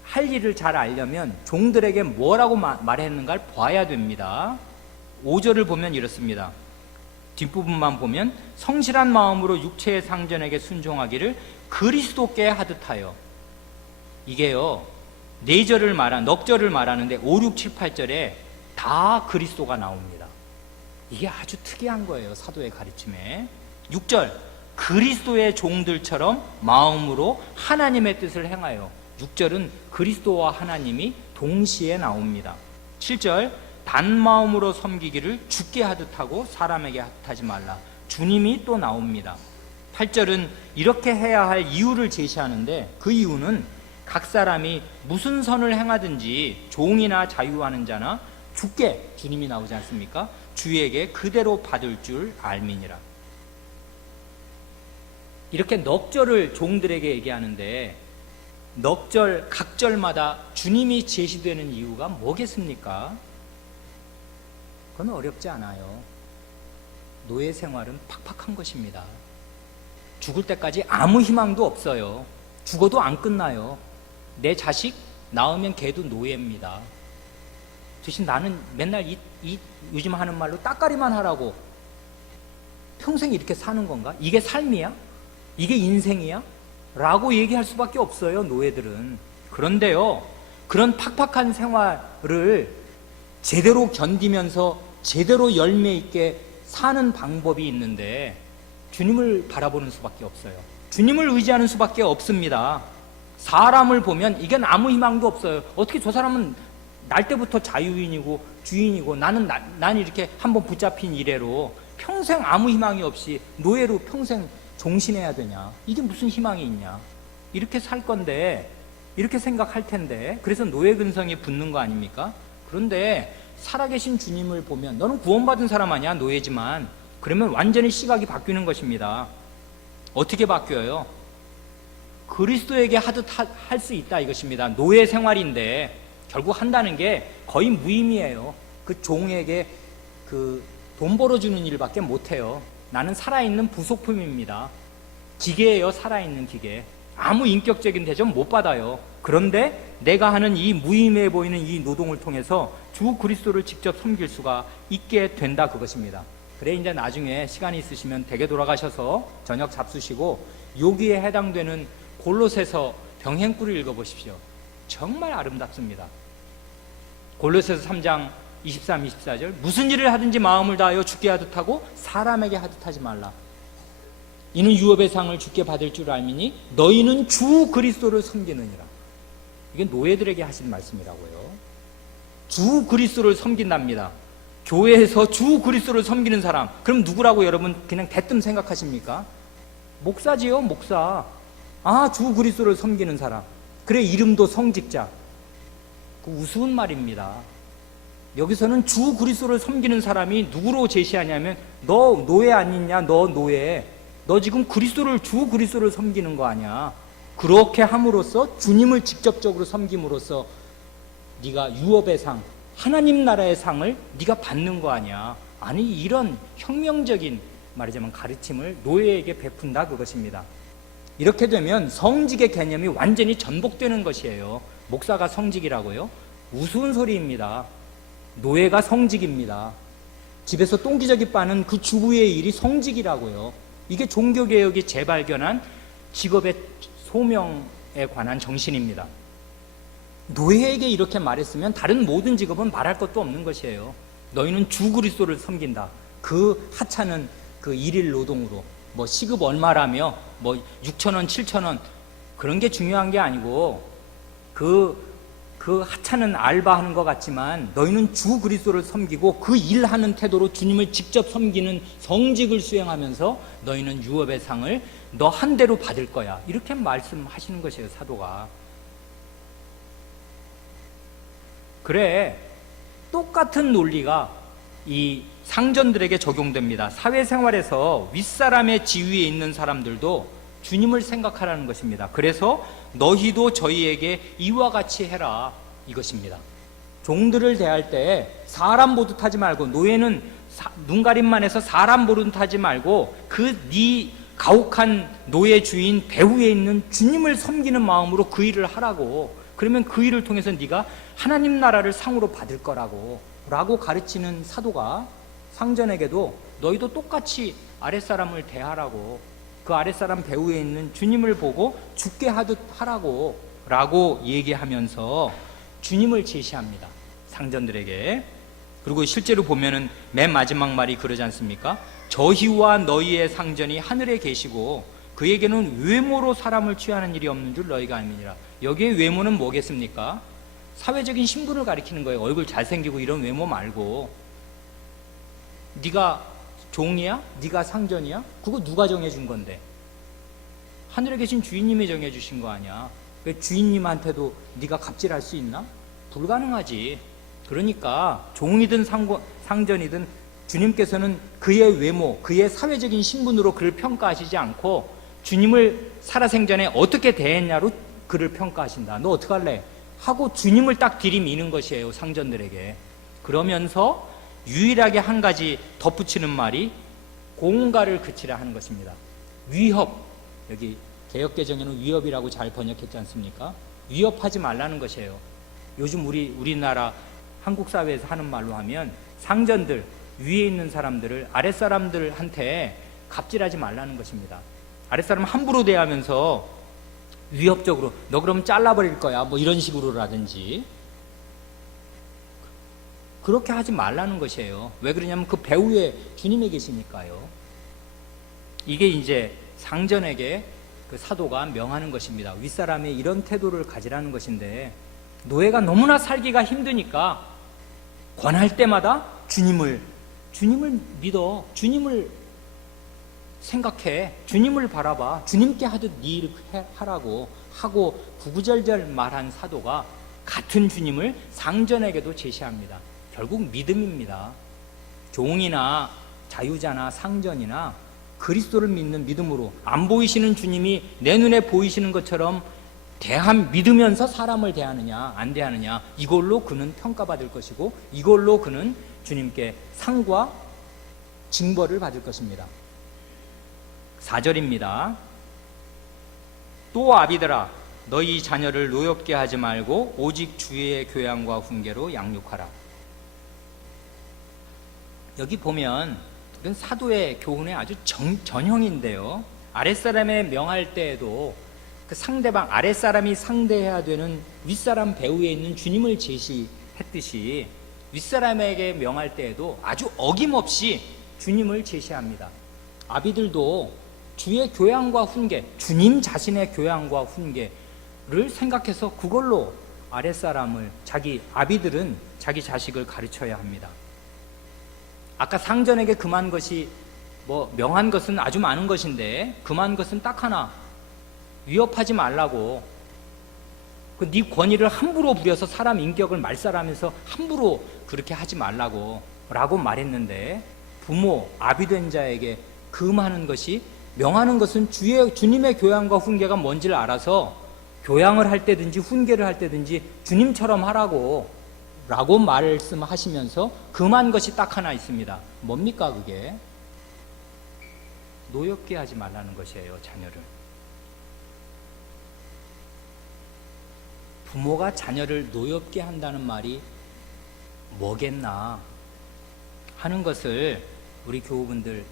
할 일을 잘 알려면 종들에게 뭐라고 말했는가를 봐야 됩니다. 5절을 보면 이렇습니다. 뒷부분만 보면 성실한 마음으로 육체의 상전에게 순종하기를 그리스도께 하듯하여. 이게요 4절을 넉절을 말하는데 5, 6, 7, 8절에 다 그리스도가 나옵니다. 이게 아주 특이한 거예요. 사도의 가르침에. 6절 그리스도의 종들처럼 마음으로 하나님의 뜻을 행하여. 6절은 그리스도와 하나님이 동시에 나옵니다. 7절 단 마음으로 섬기기를 주께 하듯 하고 사람에게 하듯하지 말라. 주님이 또 나옵니다. 8절은 이렇게 해야 할 이유를 제시하는데 그 이유는 각 사람이 무슨 선을 행하든지 종이나 자유하는 자나 주께, 주님이 나오지 않습니까? 주에게 그대로 받을 줄 알미니라. 이렇게 넉절을 종들에게 얘기하는데 넉절 각 절마다 주님이 제시되는 이유가 뭐겠습니까? 그건 어렵지 않아요. 노예 생활은 팍팍한 것입니다. 죽을 때까지 아무 희망도 없어요. 죽어도 안 끝나요. 내 자식 낳으면 걔도 노예입니다. 대신 나는 맨날 요즘 하는 말로 따까리만 하라고 평생 이렇게 사는 건가? 이게 삶이야? 이게 인생이야? 라고 얘기할 수밖에 없어요, 노예들은. 그런데요, 그런 팍팍한 생활을 제대로 견디면서 제대로 열매 있게 사는 방법이 있는데 주님을 바라보는 수밖에 없어요. 주님을 의지하는 수밖에 없습니다. 사람을 보면 이건 아무 희망도 없어요. 어떻게 저 사람은 날 때부터 자유인이고 주인이고 난 이렇게 한번 붙잡힌 이래로 평생 아무 희망이 없이 노예로 평생 종신해야 되냐? 이게 무슨 희망이 있냐? 이렇게 살 건데, 이렇게 생각할 텐데, 그래서 노예 근성이 붙는 거 아닙니까? 그런데 살아계신 주님을 보면 너는 구원받은 사람 아니야, 노예지만. 그러면 완전히 시각이 바뀌는 것입니다. 어떻게 바뀌어요? 그리스도에게 하듯 할 수 있다 이것입니다. 노예 생활인데 결국 한다는 게 거의 무의미해요. 그 종에게 그 돈 벌어주는 일밖에 못해요. 나는 살아있는 부속품입니다. 기계예요, 살아있는 기계. 아무 인격적인 대접 못 받아요. 그런데 내가 하는 이 무의미해 보이는 이 노동을 통해서 주 그리스도를 직접 섬길 수가 있게 된다 그것입니다. 그래 이제 나중에 시간이 있으시면 댁에 돌아가셔서 저녁 잡수시고 여기에 해당되는 골로새서 병행구를 읽어보십시오. 정말 아름답습니다. 골로새서 3장 23, 24절 무슨 일을 하든지 마음을 다하여 주께 하듯 하고 사람에게 하듯 하지 말라. 이는 유업의 상을 주께 받을 줄 알미니 너희는 주 그리스도를 섬기느니라. 이게 노예들에게 하신 말씀이라고요. 주 그리스도를 섬긴답니다. 교회에서 주 그리스도를 섬기는 사람, 그럼 누구라고 여러분 그냥 대뜸 생각하십니까? 목사지요, 목사. 아, 주 그리스도를 섬기는 사람. 그래, 이름도 성직자. 그 우스운 말입니다. 여기서는 주 그리스도를 섬기는 사람이 누구로 제시하냐면 너 노예 아니냐, 너 노예. 너 지금 주 그리스도를 섬기는 거 아니야. 그렇게 함으로써 주님을 직접적으로 섬김으로써 네가 유업의 상, 하나님 나라의 상을 네가 받는 거 아니야. 아니, 이런 혁명적인 말하자면 가르침을 노예에게 베푼다, 그것입니다. 이렇게 되면 성직의 개념이 완전히 전복되는 것이에요. 목사가 성직이라고요? 우스운 소리입니다. 노예가 성직입니다. 집에서 똥기저귀 빠는 그 주부의 일이 성직이라고요. 이게 종교개혁이 재발견한 직업의 소명에 관한 정신입니다. 노예에게 이렇게 말했으면 다른 모든 직업은 말할 것도 없는 것이에요. 너희는 주 그리스도를 섬긴다. 그 하찮은 그 일일 노동으로 뭐 시급 얼마라며 뭐 6,000원, 7,000원 그런 게 중요한 게 아니고 그 하찮은 알바하는 것 같지만 너희는 주 그리스도를 섬기고 그 일하는 태도로 주님을 직접 섬기는 성직을 수행하면서 너희는 유업의 상을 너 한 대로 받을 거야. 이렇게 말씀하시는 것이에요, 사도가. 그래, 똑같은 논리가 이 상전들에게 적용됩니다. 사회생활에서 윗사람의 지위에 있는 사람들도 주님을 생각하라는 것입니다. 그래서 너희도 저희에게 이와 같이 해라, 이것입니다. 종들을 대할 때 사람 보듯 하지 말고, 노예는 눈가림만 해서 사람 보듯 하지 말고 네 가혹한 노예 주인 배후에 있는 주님을 섬기는 마음으로 그 일을 하라고. 그러면 그 일을 통해서 네가 하나님 나라를 상으로 받을 거라고 가르치는 사도가 상전에게도 너희도 똑같이 아랫사람을 대하라고, 그 아랫사람 배후에 있는 주님을 보고 죽게 하듯 하라고 라고 얘기하면서 주님을 제시합니다, 상전들에게. 그리고 실제로 보면은 맨 마지막 말이 그러지 않습니까? 저희와 너희의 상전이 하늘에 계시고 그에게는 외모로 사람을 취하는 일이 없는 줄 너희가 알미니라. 여기에 외모는 뭐겠습니까? 사회적인 신분을 가리키는 거예요. 얼굴 잘생기고 이런 외모 말고. 네가 종이야? 네가 상전이야? 그거 누가 정해준 건데? 하늘에 계신 주인님이 정해주신 거 아니야. 그 주인님한테도 네가 갑질할 수 있나? 불가능하지. 그러니까 종이든 상전이든 주님께서는 그의 외모, 그의 사회적인 신분으로 그를 평가하시지 않고 주님을 살아생전에 어떻게 대했냐로 그를 평가하신다. 너 어떡할래? 하고 주님을 딱 들이미는 것이에요, 상전들에게. 그러면서 유일하게 한 가지 덧붙이는 말이 공가를 그치라 하는 것입니다. 위협, 여기 개역개정에는 위협이라고 잘 번역했지 않습니까? 위협하지 말라는 것이에요. 요즘 우리나라 한국 사회에서 하는 말로 하면 상전들, 위에 있는 사람들을 아랫사람들한테 갑질하지 말라는 것입니다. 아랫사람 함부로 대하면서 위협적으로 너 그러면 잘라버릴 거야 뭐 이런 식으로라든지 그렇게 하지 말라는 것이에요. 왜 그러냐면 그 배후에 주님이 계시니까요. 이게 이제 상전에게 그 사도가 명하는 것입니다. 윗사람이 이런 태도를 가지라는 것인데, 노예가 너무나 살기가 힘드니까 권할 때마다 주님을 믿어, 주님을 생각해, 주님을 바라봐, 주님께 하듯 네 일을 하라고 하고 구구절절 말한 사도가 같은 주님을 상전에게도 제시합니다. 결국 믿음입니다. 종이나 자유자나 상전이나 그리스도를 믿는 믿음으로 안 보이시는 주님이 내 눈에 보이시는 것처럼 믿으면서 사람을 대하느냐 안 대하느냐, 이걸로 그는 평가받을 것이고 이걸로 그는 주님께 상과 징벌을 받을 것입니다. 4절입니다. 또 아비들아, 너희 자녀를 노엽게 하지 말고 오직 주의 교양과 훈계로 양육하라. 여기 보면 이건 사도의 교훈의 아주 전형인데요. 아랫사람에 명할 때에도 그 상대방, 아랫사람이 상대해야 되는 윗사람 배후에 있는 주님을 제시했듯이 윗사람에게 명할 때에도 아주 어김없이 주님을 제시합니다. 아비들도 주의 교양과 훈계, 주님 자신의 교양과 훈계를 생각해서 그걸로 아랫사람을, 아비들은 자기 자식을 가르쳐야 합니다. 아까 상전에게 금한 것이 명한 것은 아주 많은 것인데 금한 것은 딱 하나, 위협하지 말라고. 네 권위를 함부로 부려서 사람 인격을 말살하면서 함부로 그렇게 하지 말라고 라고 말했는데, 부모, 아비된 자에게 금하는 것이, 명하는 것은 주님의 교양과 훈계가 뭔지를 알아서 교양을 할 때든지 훈계를 할 때든지 주님처럼 하라고 라고 말씀하시면서 금한 것이 딱 하나 있습니다. 뭡니까 그게? 노엽게 하지 말라는 것이에요. 자녀를. 부모가 자녀를 노엽게 한다는 말이 뭐겠나 하는 것을 우리 교우분들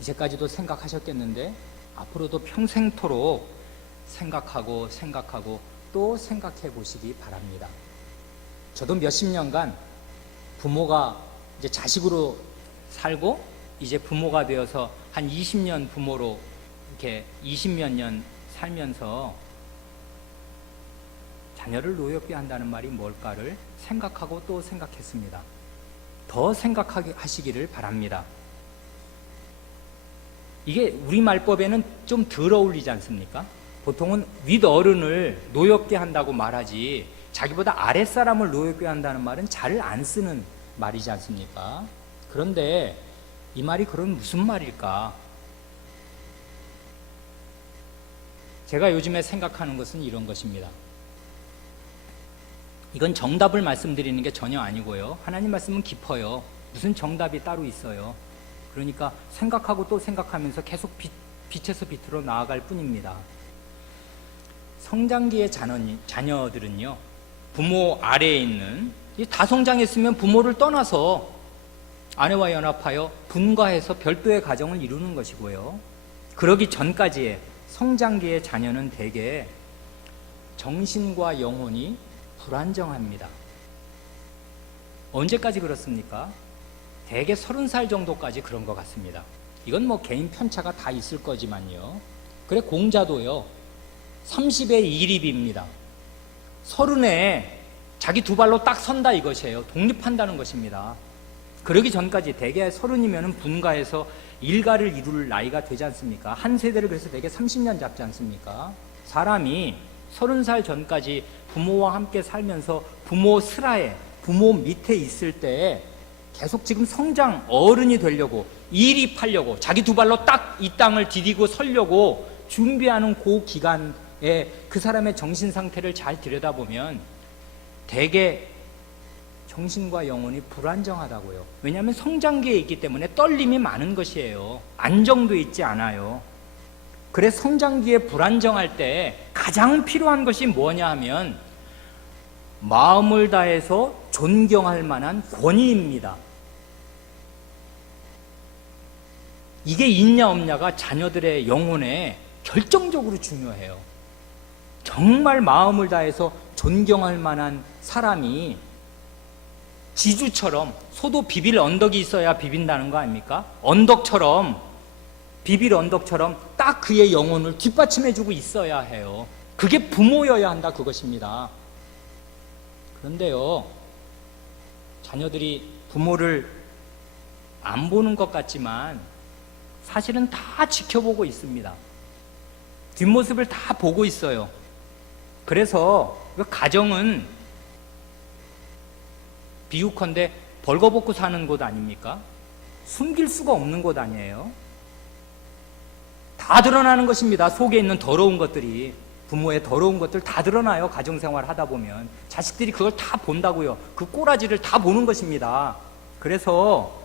이제까지도 생각하셨겠는데 앞으로도 평생토록 생각하고 또 생각해 보시기 바랍니다. 저도 몇십 년간 부모가 이제 자식으로 살고 이제 부모가 되어서 한 20년 부모로 이렇게 20몇 년 살면서 자녀를 노엽게 한다는 말이 뭘까를 생각하고 또 생각했습니다. 더 생각하시기를 바랍니다. 이게 우리 말법에는 좀 덜 어울리지 않습니까? 보통은 윗어른을 노엽게 한다고 말하지 자기보다 아랫사람을 노엽게 한다는 말은 잘 안 쓰는 말이지 않습니까? 그런데 이 말이 그럼 무슨 말일까? 제가 요즘에 생각하는 것은 이런 것입니다. 이건 정답을 말씀드리는 게 전혀 아니고요. 하나님 말씀은 깊어요. 무슨 정답이 따로 있어요. 그러니까 생각하고 또 생각하면서 계속 빛에서 빛으로 나아갈 뿐입니다. 성장기의 자녀들은요, 부모 아래에 있는, 다 성장했으면 부모를 떠나서 아내와 연합하여 분가해서 별도의 가정을 이루는 것이고요. 그러기 전까지의 성장기의 자녀는 대개 정신과 영혼이 불안정합니다. 언제까지 그렇습니까? 대개 30살 정도까지 그런 것 같습니다. 이건 개인 편차가 다 있을 거지만요. 그래, 공자도요, 30에 1입입니다. 30에 자기 두 발로 딱 선다 이것이에요. 독립한다는 것입니다. 그러기 전까지 대개 30이면 분가해서 일가를 이룰 나이가 되지 않습니까? 한 세대를 그래서 대개 30년 잡지 않습니까? 사람이 30살 전까지 부모와 함께 살면서 부모 슬하에, 부모 밑에 있을 때 계속 지금 성장, 어른이 되려고, 일입하려고, 자기 두 발로 딱 이 땅을 디디고 서려고 준비하는 그 기간에 그 사람의 정신 상태를 잘 들여다보면 대개 정신과 영혼이 불안정하다고요. 왜냐하면 성장기에 있기 때문에 떨림이 많은 것이에요. 안정도 있지 않아요. 그래, 성장기에 불안정할 때 가장 필요한 것이 뭐냐 하면 마음을 다해서 존경할 만한 권위입니다. 이게 있냐 없냐가 자녀들의 영혼에 결정적으로 중요해요. 정말 마음을 다해서 존경할 만한 사람이 지주처럼, 소도 비빌 언덕이 있어야 비빈다는 거 아닙니까? 언덕처럼, 비빌 언덕처럼 딱 그의 영혼을 뒷받침해주고 있어야 해요. 그게 부모여야 한다, 그것입니다. 그런데요, 자녀들이 부모를 안 보는 것 같지만 사실은 다 지켜보고 있습니다. 뒷모습을 다 보고 있어요. 그래서 가정은 비유컨대 벌거벗고 사는 곳 아닙니까? 숨길 수가 없는 곳 아니에요? 다 드러나는 것입니다. 속에 있는 더러운 것들이, 부모의 더러운 것들 다 드러나요. 가정생활 하다 보면 자식들이 그걸 다 본다고요. 그 꼬라지를 다 보는 것입니다. 그래서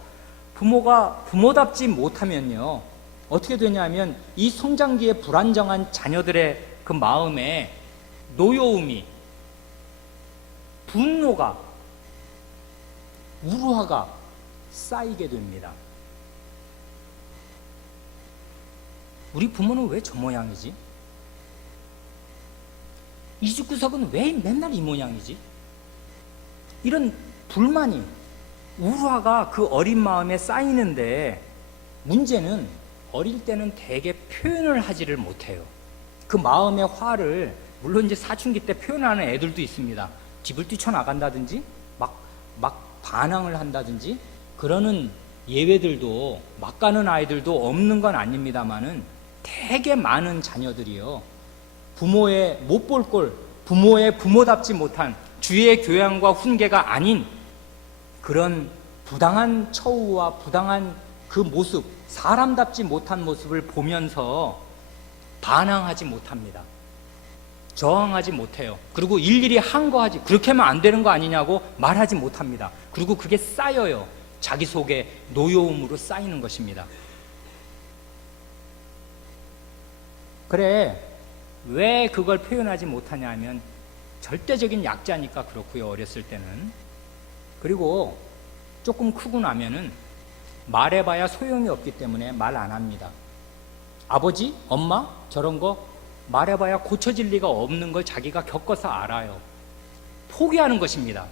부모가 부모답지 못하면요, 어떻게 되냐면 이 성장기에 불안정한 자녀들의 그 마음에 노여움이, 분노가, 우루화가 쌓이게 됩니다. 우리 부모는 왜 저 모양이지? 이 집구석은 왜 맨날 이 모양이지? 이런 불만이, 우화가 그 어린 마음에 쌓이는데, 문제는 어릴 때는 대개 표현을 하지를 못해요. 그 마음의 화를 물론 이제 사춘기 때 표현하는 애들도 있습니다. 집을 뛰쳐나간다든지 막 반항을 한다든지 그러는 예외들도, 막 가는 아이들도 없는 건 아닙니다만은 되게 많은 자녀들이요, 부모의 못 볼 꼴, 부모의 부모답지 못한, 주의 교양과 훈계가 아닌 그런 부당한 처우와 부당한 그 모습, 사람답지 못한 모습을 보면서 반항하지 못합니다. 저항하지 못해요. 그리고 일일이 항거하지, 그렇게 하면 안 되는 거 아니냐고 말하지 못합니다. 그리고 그게 쌓여요. 자기 속에 노여움으로 쌓이는 것입니다. 그래, 왜 그걸 표현하지 못하냐 하면 절대적인 약자니까 그렇고요, 어렸을 때는. 그리고 조금 크고 나면은 말해봐야 소용이 없기 때문에 말 안 합니다. 아버지, 엄마, 저런 거 말해봐야 고쳐질 리가 없는 걸 자기가 겪어서 알아요. 포기하는 것입니다.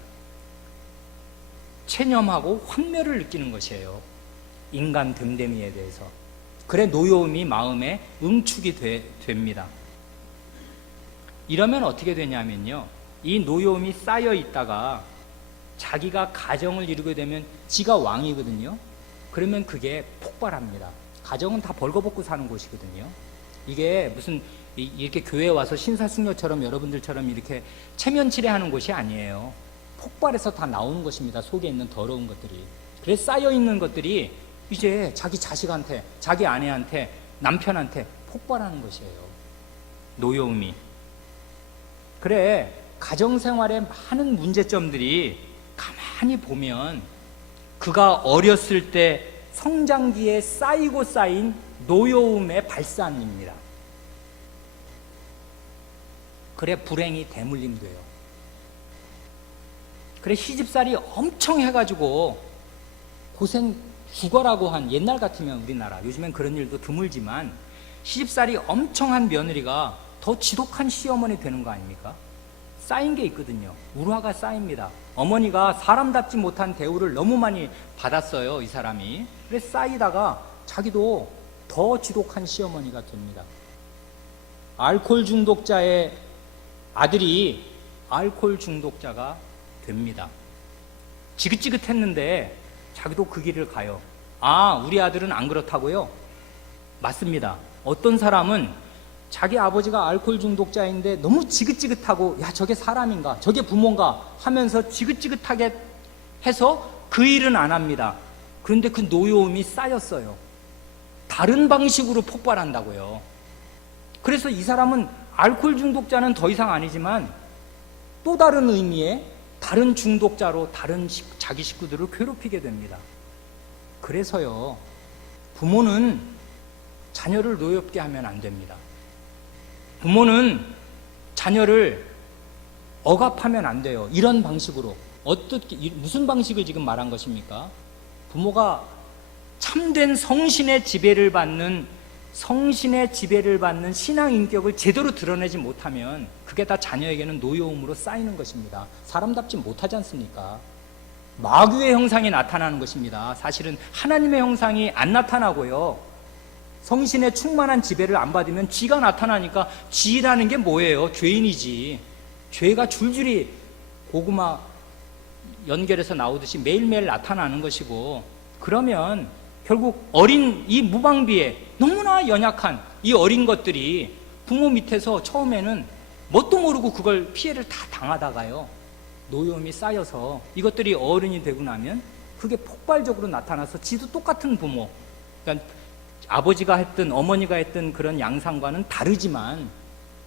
체념하고 환멸을 느끼는 것이에요, 인간 됨됨이에 대해서. 그래 노여움이 마음에 응축이 됩니다. 이러면 어떻게 되냐면요, 이 노여움이 쌓여 있다가 자기가 가정을 이루게 되면 지가 왕이거든요. 그러면 그게 폭발합니다. 가정은 다 벌거벗고 사는 곳이거든요. 이게 무슨 이렇게 교회에 와서 신사숙녀처럼 여러분들처럼 이렇게 체면치레하는 곳이 아니에요. 폭발해서 다 나오는 것입니다, 속에 있는 더러운 것들이. 그래서 쌓여있는 것들이 이제 자기 자식한테, 자기 아내한테, 남편한테 폭발하는 것이에요, 노여움이. 그래, 가정생활의 많은 문제점들이 가만히 보면 그가 어렸을 때 성장기에 쌓이고 쌓인 노여움의 발산입니다. 그래 불행이 대물림돼요. 그래 시집살이 엄청 해가지고 고생 죽어라고 한, 옛날 같으면 우리나라, 요즘엔 그런 일도 드물지만 시집살이 엄청 한 며느리가 더 지독한 시어머니 되는 거 아닙니까? 쌓인 게 있거든요. 우화가 쌓입니다. 어머니가 사람답지 못한 대우를 너무 많이 받았어요, 이 사람이. 그래서 쌓이다가 자기도 더 지독한 시어머니가 됩니다. 알코올 중독자의 아들이 알코올 중독자가 됩니다. 지긋지긋했는데 자기도 그 길을 가요. 아, 우리 아들은 안 그렇다고요? 맞습니다. 어떤 사람은 자기 아버지가 알코올 중독자인데 너무 지긋지긋하고, 야, 저게 사람인가, 저게 부모인가 하면서 지긋지긋하게 해서 그 일은 안 합니다. 그런데 그 노여움이 쌓였어요. 다른 방식으로 폭발한다고요. 그래서 이 사람은 알코올 중독자는 더 이상 아니지만 또 다른 의미의 다른 중독자로 다른 자기 식구들을 괴롭히게 됩니다. 그래서요, 부모는 자녀를 노엽게 하면 안 됩니다. 부모는 자녀를 억압하면 안 돼요. 이런 방식으로. 어떻게, 무슨 방식을 지금 말한 것입니까? 부모가 참된 성신의 지배를 받는 신앙 인격을 제대로 드러내지 못하면 그게 다 자녀에게는 노여움으로 쌓이는 것입니다. 사람답지 못하지 않습니까? 마귀의 형상이 나타나는 것입니다. 사실은 하나님의 형상이 안 나타나고요, 성신의 충만한 지배를 안 받으면 지가 나타나니까, 지라는 게 뭐예요? 죄인이지. 죄가 줄줄이 고구마 연결해서 나오듯이 매일매일 나타나는 것이고, 그러면 결국 어린 이 무방비에 너무나 연약한 이 어린 것들이 부모 밑에서 처음에는 뭣도 모르고 그걸 피해를 다 당하다가요, 노여움이 쌓여서 이것들이 어른이 되고 나면 그게 폭발적으로 나타나서 지도 똑같은 부모, 그러니까 아버지가 했든 어머니가 했든 그런 양상과는 다르지만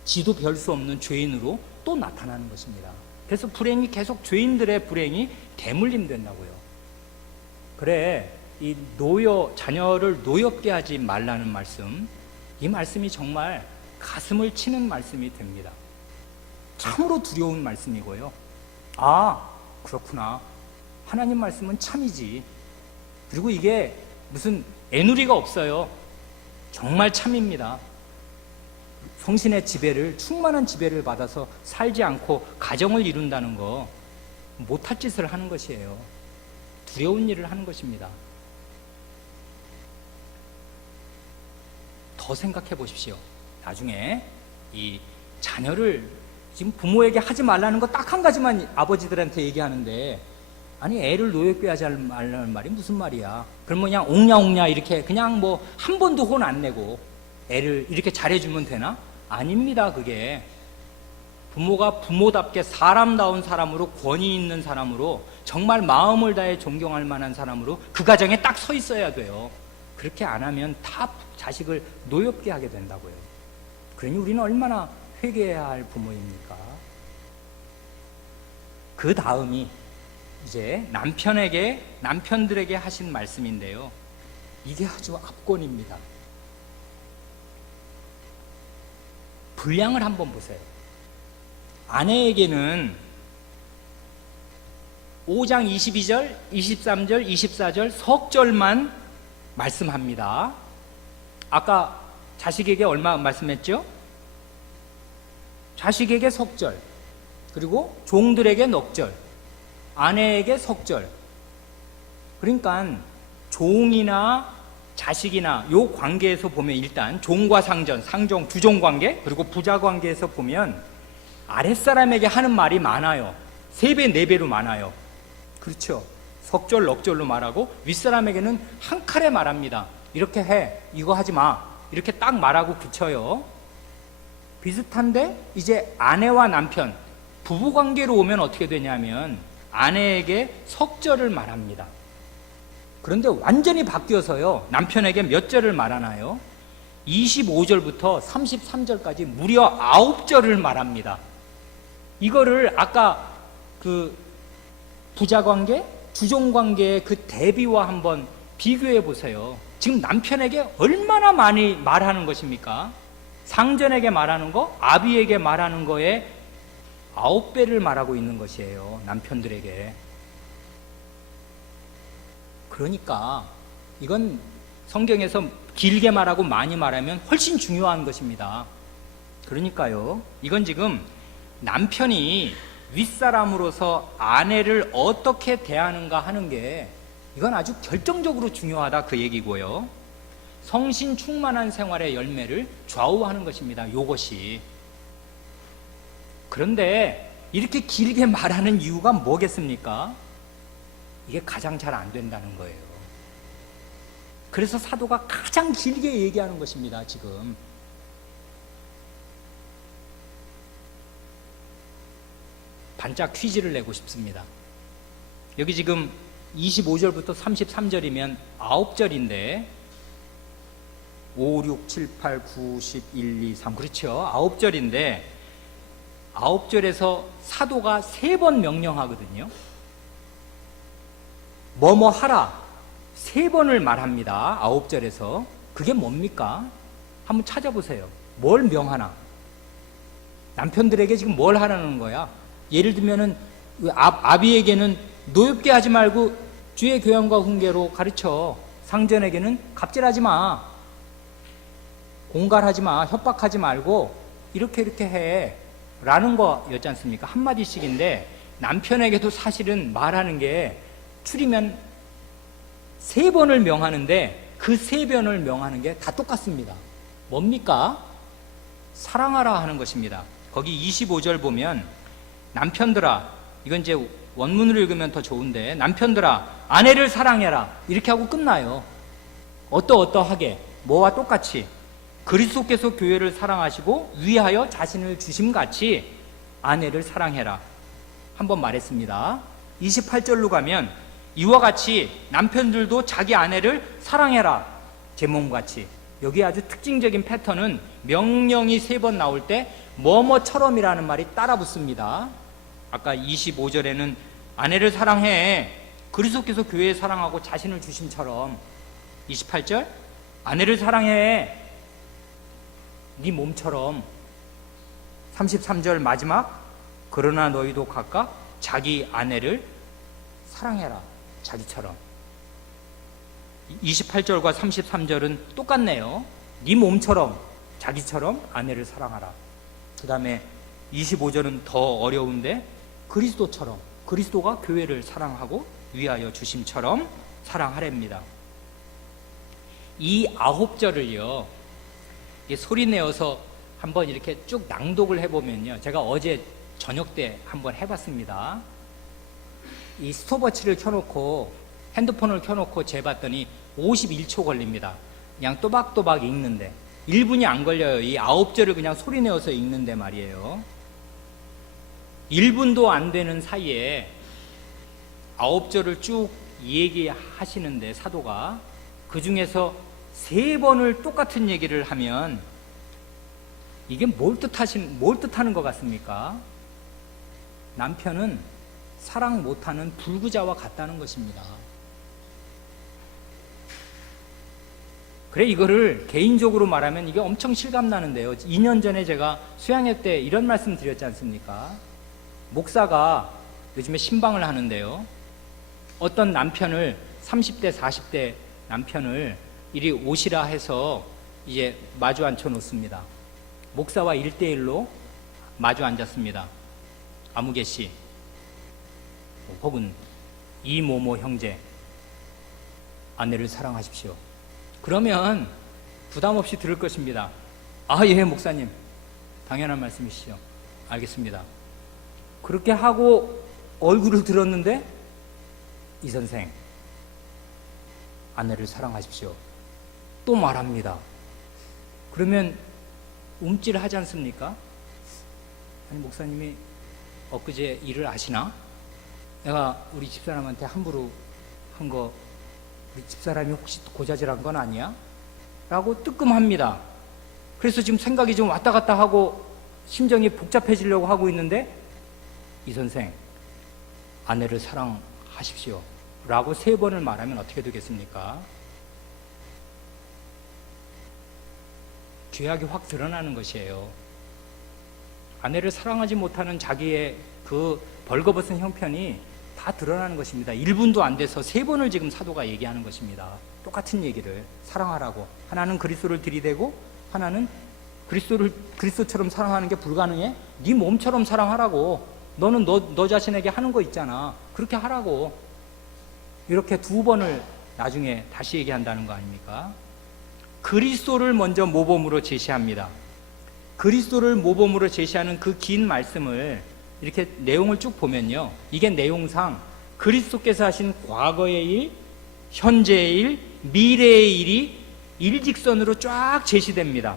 지도 별 수 없는 죄인으로 또 나타나는 것입니다. 그래서 불행이 계속, 죄인들의 불행이 대물림 된다고요. 그래, 이 자녀를 노엽게 하지 말라는 말씀, 이 말씀이 정말 가슴을 치는 말씀이 됩니다. 참으로 두려운 말씀이고요. 아, 그렇구나. 하나님 말씀은 참이지. 그리고 이게 무슨 애누리가 없어요. 정말 참입니다. 성신의 지배를, 충만한 지배를 받아서 살지 않고 가정을 이룬다는 거 못할 짓을 하는 것이에요. 두려운 일을 하는 것입니다. 더 생각해 보십시오. 나중에 이 자녀를, 지금 부모에게 하지 말라는 거 딱 한 가지만 아버지들한테 얘기하는데, 아니 애를 노역게 하지 말라는 말이 무슨 말이야. 그러면 그냥 옹냐옹냐 이렇게 그냥 뭐 한 번도 혼 안 내고 애를 이렇게 잘해주면 되나? 아닙니다. 그게 부모가 부모답게 사람다운 사람으로, 권위 있는 사람으로, 정말 마음을 다해 존경할 만한 사람으로 그 가정에 딱 서 있어야 돼요. 그렇게 안 하면 다 자식을 노엽게 하게 된다고요. 그러니 우리는 얼마나 회개해야 할 부모입니까? 그 다음이 이제 남편들에게 하신 말씀인데요. 이게 아주 압권입니다. 분량을 한번 보세요. 아내에게는 5장 22절, 23절, 24절 석절만 말씀합니다. 아까 자식에게 얼마 말씀했죠? 자식에게 석절, 그리고 종들에게 넉절, 아내에게 석절. 그러니까 종이나 자식이나 요 관계에서 보면 일단 종과 상전, 상종, 두종 관계, 그리고 부자 관계에서 보면 아랫사람에게 하는 말이 많아요. 3배, 4배로 많아요. 그렇죠. 석절, 넉절로 말하고 윗사람에게는 한 칼에 말합니다. 이렇게 해, 이거 하지 마, 이렇게 딱 말하고 그쳐요. 비슷한데 이제 아내와 남편, 부부관계로 오면 어떻게 되냐면 아내에게 석절을 말합니다. 그런데 완전히 바뀌어서요, 남편에게 몇 절을 말하나요? 25절부터 33절까지 무려 9절을 말합니다. 이거를 아까 그 부자관계, 주종관계의 그 대비와 한번 비교해 보세요. 지금 남편에게 얼마나 많이 말하는 것입니까? 상전에게 말하는 거, 아비에게 말하는 거에 9배를 말하고 있는 것이에요. 남편들에게. 그러니까 이건 성경에서 길게 말하고 많이 말하면 훨씬 중요한 것입니다. 그러니까요, 이건 지금 남편이 윗사람으로서 아내를 어떻게 대하는가 하는 게 이건 아주 결정적으로 중요하다, 그 얘기고요. 성신 충만한 생활의 열매를 좌우하는 것입니다, 이것이. 그런데 이렇게 길게 말하는 이유가 뭐겠습니까? 이게 가장 잘 안 된다는 거예요. 그래서 사도가 가장 길게 얘기하는 것입니다, 지금. 반짝 퀴즈를 내고 싶습니다. 여기 지금 25절부터 33절이면 9절인데 5, 6, 7, 8, 9, 10, 1, 2, 3 그렇죠? 9절인데 9절에서 사도가 3번 명령하거든요. 뭐뭐 하라 3번을 말합니다. 9절에서. 그게 뭡니까? 한번 찾아보세요. 뭘 명하나? 남편들에게 지금 뭘 하라는 거야? 예를 들면은 아비에게는 노엽게 하지 말고 주의 교양과 훈계로 가르쳐. 상전에게는 갑질하지 마, 공갈하지 마, 협박하지 말고 이렇게 해 라는 거였지 않습니까? 한마디씩인데 남편에게도 사실은 말하는 게 추리면 3번을 명하는데 그 3번을 명하는 게 다 똑같습니다. 뭡니까? 사랑하라 하는 것입니다. 거기 25절 보면 남편들아, 이건 이제 원문으로 읽으면 더 좋은데, 남편들아 아내를 사랑해라 이렇게 하고 끝나요. 어떠하게, 뭐와 똑같이 그리스도께서 교회를 사랑하시고 위하여 자신을 주심같이 아내를 사랑해라 한번 말했습니다. 28절로 가면 이와 같이 남편들도 자기 아내를 사랑해라 제 몸같이. 여기 아주 특징적인 패턴은 명령이 3번 나올 때 뭐뭐처럼이라는 말이 따라 붙습니다. 아까 25절에는 아내를 사랑해, 그리스도께서 교회에 사랑하고 자신을 주심처럼. 28절 아내를 사랑해 네 몸처럼. 33절 마지막 그러나 너희도 각각 자기 아내를 사랑해라 자기처럼. 28절과 33절은 똑같네요. 네 몸처럼 자기처럼 아내를 사랑하라. 그 다음에 25절은 더 어려운데 그리스도처럼, 그리스도가 교회를 사랑하고 위하여 주심처럼 사랑하랍니다. 이 9절을요 소리 내어서 한번 이렇게 쭉 낭독을 해보면요, 제가 어제 저녁 때 한번 해봤습니다. 이 스톱워치를 켜놓고 핸드폰을 켜놓고 재봤더니 51초 걸립니다. 그냥 또박또박 읽는데 1분이 안 걸려요. 이 9절을 그냥 소리 내어서 읽는데 말이에요. 1분도 안 되는 사이에 9절을 쭉 얘기하시는데 사도가 그 중에서 3번을 똑같은 얘기를 하면 이게 뭘 뜻하는 것 같습니까? 남편은 사랑 못하는 불구자와 같다는 것입니다. 그래, 이거를 개인적으로 말하면 이게 엄청 실감나는데요. 2년 전에 제가 수양회 때 이런 말씀 드렸지 않습니까? 목사가 요즘에 신방을 하는데요, 어떤 남편을 30대 40대 남편을 이리 오시라 해서 이제 마주 앉혀 놓습니다. 목사와 1대1로 마주 앉았습니다. 아무개 씨 혹은 이모모 형제, 아내를 사랑하십시오. 그러면 부담 없이 들을 것입니다. 아, 예, 목사님, 당연한 말씀이시죠. 알겠습니다. 그렇게 하고 얼굴을 들었는데, 이 선생, 아내를 사랑하십시오. 또 말합니다. 그러면 움찔하지 않습니까? 아니, 목사님이 엊그제 일을 아시나? 내가 우리 집사람한테 함부로 한 거 우리 집사람이 혹시 고자질한 건 아니야? 라고 뜨끔합니다. 그래서 지금 생각이 좀 왔다 갔다 하고 심정이 복잡해지려고 하고 있는데, 이 선생, 아내를 사랑하십시오 라고 3번을 말하면 어떻게 되겠습니까? 죄악이 확 드러나는 것이에요. 아내를 사랑하지 못하는 자기의 그 벌거벗은 형편이 다 드러나는 것입니다. 1분도 안 돼서 3번을 지금 사도가 얘기하는 것입니다. 똑같은 얘기를, 사랑하라고. 하나는 그리스도를 들이대고 하나는 그리스도처럼 사랑하는 게 불가능해? 네 몸처럼 사랑하라고. 너는 너 자신에게 하는 거 있잖아. 그렇게 하라고. 이렇게 2번을 나중에 다시 얘기한다는 거 아닙니까? 그리스도를 먼저 모범으로 제시합니다. 그리스도를 모범으로 제시하는 그 긴 말씀을 이렇게 내용을 쭉 보면요, 이게 내용상 그리스도께서 하신 과거의 일, 현재의 일, 미래의 일이 일직선으로 쫙 제시됩니다.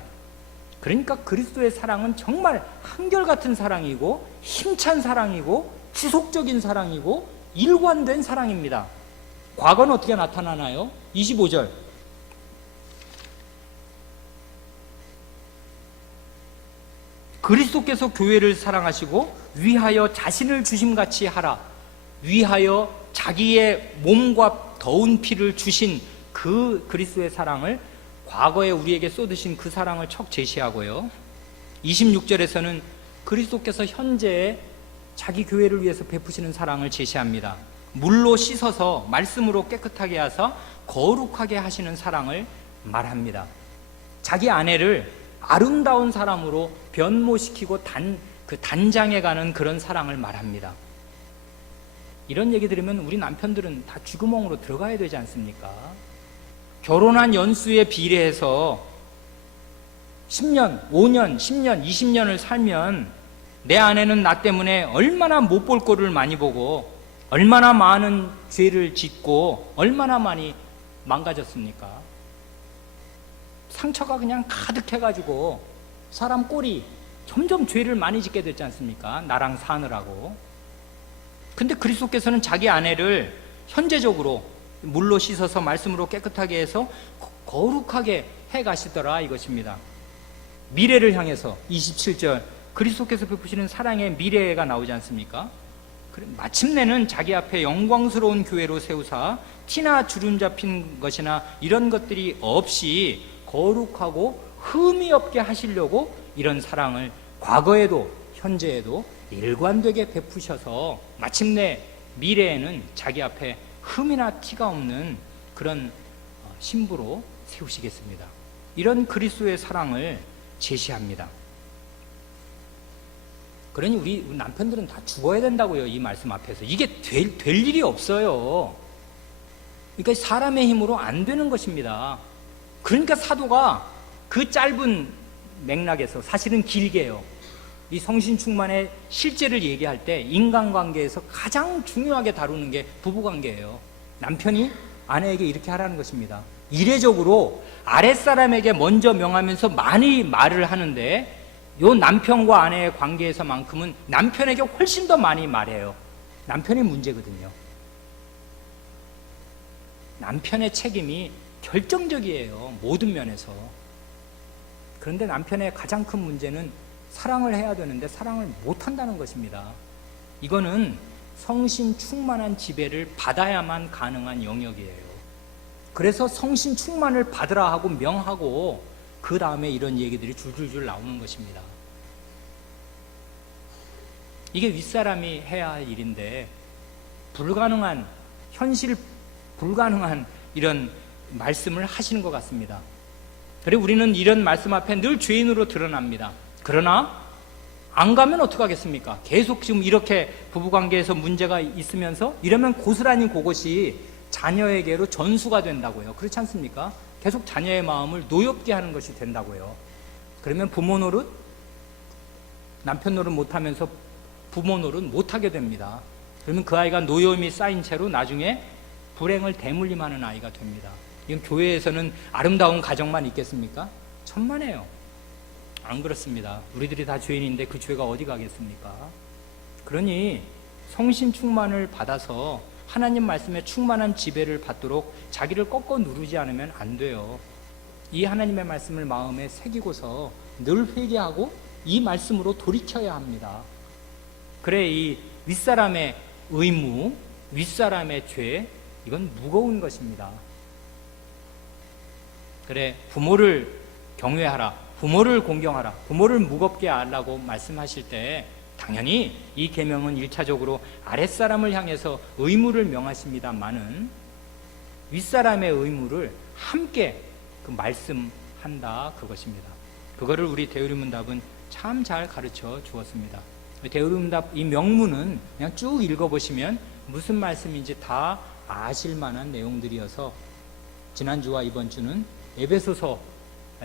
그러니까 그리스도의 사랑은 정말 한결같은 사랑이고 힘찬 사랑이고 지속적인 사랑이고 일관된 사랑입니다. 과거는 어떻게 나타나나요? 25절, 그리스도께서 교회를 사랑하시고 위하여 자신을 주심같이 하라. 위하여 자기의 몸과 더운 피를 주신 그 그리스도의 사랑을, 과거에 우리에게 쏟으신 그 사랑을 척 제시하고요, 26절에서는 그리스도께서 현재 자기 교회를 위해서 베푸시는 사랑을 제시합니다. 물로 씻어서 말씀으로 깨끗하게 하사 거룩하게 하시는 사랑을 말합니다. 자기 아내를 아름다운 사람으로 변모시키고 단장해 가는 그런 사랑을 말합니다. 이런 얘기 들으면 우리 남편들은 다 쥐구멍으로 들어가야 되지 않습니까? 결혼한 연수에 비례해서 10년, 5년, 10년, 20년을 살면 내 아내는 나 때문에 얼마나 못 볼 꼴을 많이 보고 얼마나 많은 죄를 짓고 얼마나 많이 망가졌습니까? 상처가 그냥 가득해가지고 사람 꼴이 점점 죄를 많이 짓게 됐지 않습니까? 나랑 사느라고. 근데 그리스도께서는 자기 아내를 현재적으로 물로 씻어서 말씀으로 깨끗하게 해서 거룩하게 해가시더라, 이것입니다. 미래를 향해서 27절, 그리스도께서 베푸시는 사랑의 미래가 나오지 않습니까? 마침내는 자기 앞에 영광스러운 교회로 세우사 티나 주름 잡힌 것이나 이런 것들이 없이 거룩하고 흠이 없게 하시려고 이런 사랑을 과거에도 현재에도 일관되게 베푸셔서 마침내 미래에는 자기 앞에 흠이나 티가 없는 그런 신부로 세우시겠습니다. 이런 그리스도의 사랑을 제시합니다. 그러니 우리 남편들은 다 죽어야 된다고요. 이 말씀 앞에서. 이게 될 일이 없어요. 그러니까 사람의 힘으로 안 되는 것입니다. 그러니까 사도가 그 짧은 맥락에서, 사실은 길게요, 이 성신 충만의 실제를 얘기할 때 인간관계에서 가장 중요하게 다루는 게 부부관계예요. 남편이 아내에게 이렇게 하라는 것입니다. 이례적으로 아랫사람에게 먼저 명하면서 많이 말을 하는데, 요 남편과 아내의 관계에서만큼은 남편에게 훨씬 더 많이 말해요. 남편이 문제거든요. 남편의 책임이 결정적이에요, 모든 면에서. 그런데 남편의 가장 큰 문제는 사랑을 해야 되는데 사랑을 못한다는 것입니다. 이거는 성신 충만한 지배를 받아야만 가능한 영역이에요. 그래서 성신 충만을 받으라 하고 명하고 그 다음에 이런 얘기들이 줄줄줄 나오는 것입니다. 이게 윗사람이 해야 할 일인데, 불가능한, 현실 불가능한 이런 말씀을 하시는 것 같습니다. 그리고 우리는 이런 말씀 앞에 늘 죄인으로 드러납니다. 그러나 안 가면 어떡하겠습니까? 계속 지금 이렇게 부부관계에서 문제가 있으면서 이러면 고스란히 그것이 자녀에게로 전수가 된다고요. 그렇지 않습니까? 계속 자녀의 마음을 노엽게 하는 것이 된다고요. 그러면 부모 노릇, 남편 노릇 못하면서 부모 노릇 못하게 됩니다. 그러면 그 아이가 노여움이 쌓인 채로 나중에 불행을 대물림하는 아이가 됩니다. 이건 교회에서는 아름다운 가정만 있겠습니까? 천만에요. 안 그렇습니다. 우리들이 다 죄인인데 그 죄가 어디 가겠습니까? 그러니 성신 충만을 받아서 하나님 말씀에 충만한 지배를 받도록 자기를 꺾어 누르지 않으면 안 돼요. 이 하나님의 말씀을 마음에 새기고서 늘 회개하고 이 말씀으로 돌이켜야 합니다. 그래, 이 윗사람의 의무, 윗사람의 죄, 이건 무거운 것입니다. 그래, 부모를 경외하라, 부모를 공경하라, 부모를 무겁게 하라고 말씀하실 때 당연히 이 계명은 1차적으로 아랫사람을 향해서 의무를 명하십니다마는 윗사람의 의무를 함께 그 말씀한다, 그것입니다. 그거를 우리 대우리문답은 참 잘 가르쳐 주었습니다. 대우리문답 이 명문은 그냥 쭉 읽어보시면 무슨 말씀인지 다 아실 만한 내용들이어서 지난주와 이번 주는 에베소서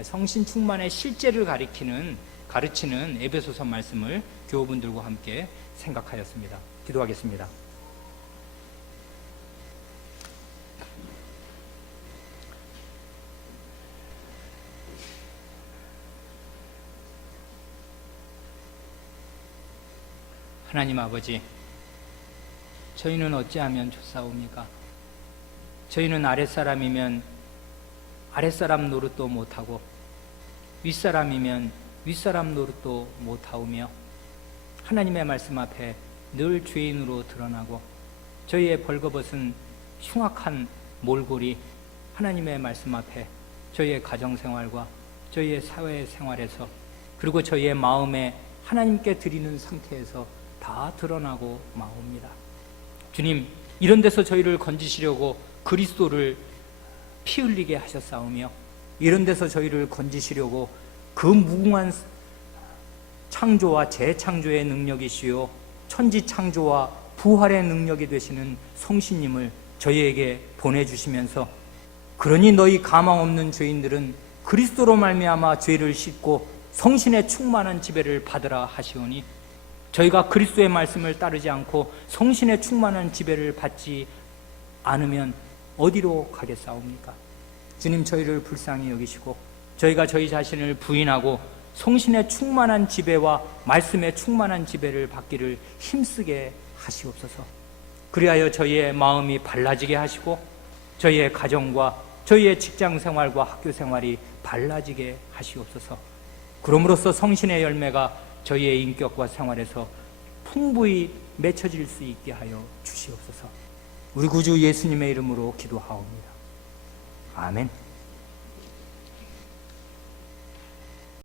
성신 충만의 실제를 가르치는 에베소서 말씀을 교우분들과 함께 생각하였습니다. 기도하겠습니다. 하나님 아버지, 저희는 어찌하면 좋사옵니까? 저희는 아랫사람이면 아랫사람 노릇도 못하고 윗사람이면 윗사람 노릇도 못하오며 하나님의 말씀 앞에 늘 죄인으로 드러나고 저희의 벌거벗은 흉악한 몰골이 하나님의 말씀 앞에 저희의 가정생활과 저희의 사회생활에서 그리고 저희의 마음에 하나님께 드리는 상태에서 다 드러나고 마옵니다. 주님, 이런 데서 저희를 건지시려고 그리스도를 피 흘리게 하셨사오며 이런 데서 저희를 건지시려고 그 무궁한 창조와 재창조의 능력이시요 천지 창조와 부활의 능력이 되시는 성신님을 저희에게 보내주시면서 그러니 너희 가망 없는 죄인들은 그리스도로 말미암아 죄를 씻고 성신의 충만한 지배를 받으라 하시오니 저희가 그리스도의 말씀을 따르지 않고 성신의 충만한 지배를 받지 않으면 어디로 가겠사옵니까? 주님, 저희를 불쌍히 여기시고 저희가 저희 자신을 부인하고 성신의 충만한 지배와 말씀의 충만한 지배를 받기를 힘쓰게 하시옵소서. 그리하여 저희의 마음이 발라지게 하시고 저희의 가정과 저희의 직장생활과 학교생활이 발라지게 하시옵소서. 그럼으로써 성신의 열매가 저희의 인격과 생활에서 풍부히 맺혀질 수 있게 하여 주시옵소서. 우리 구주 예수님의 이름으로 기도하옵니다. 아멘.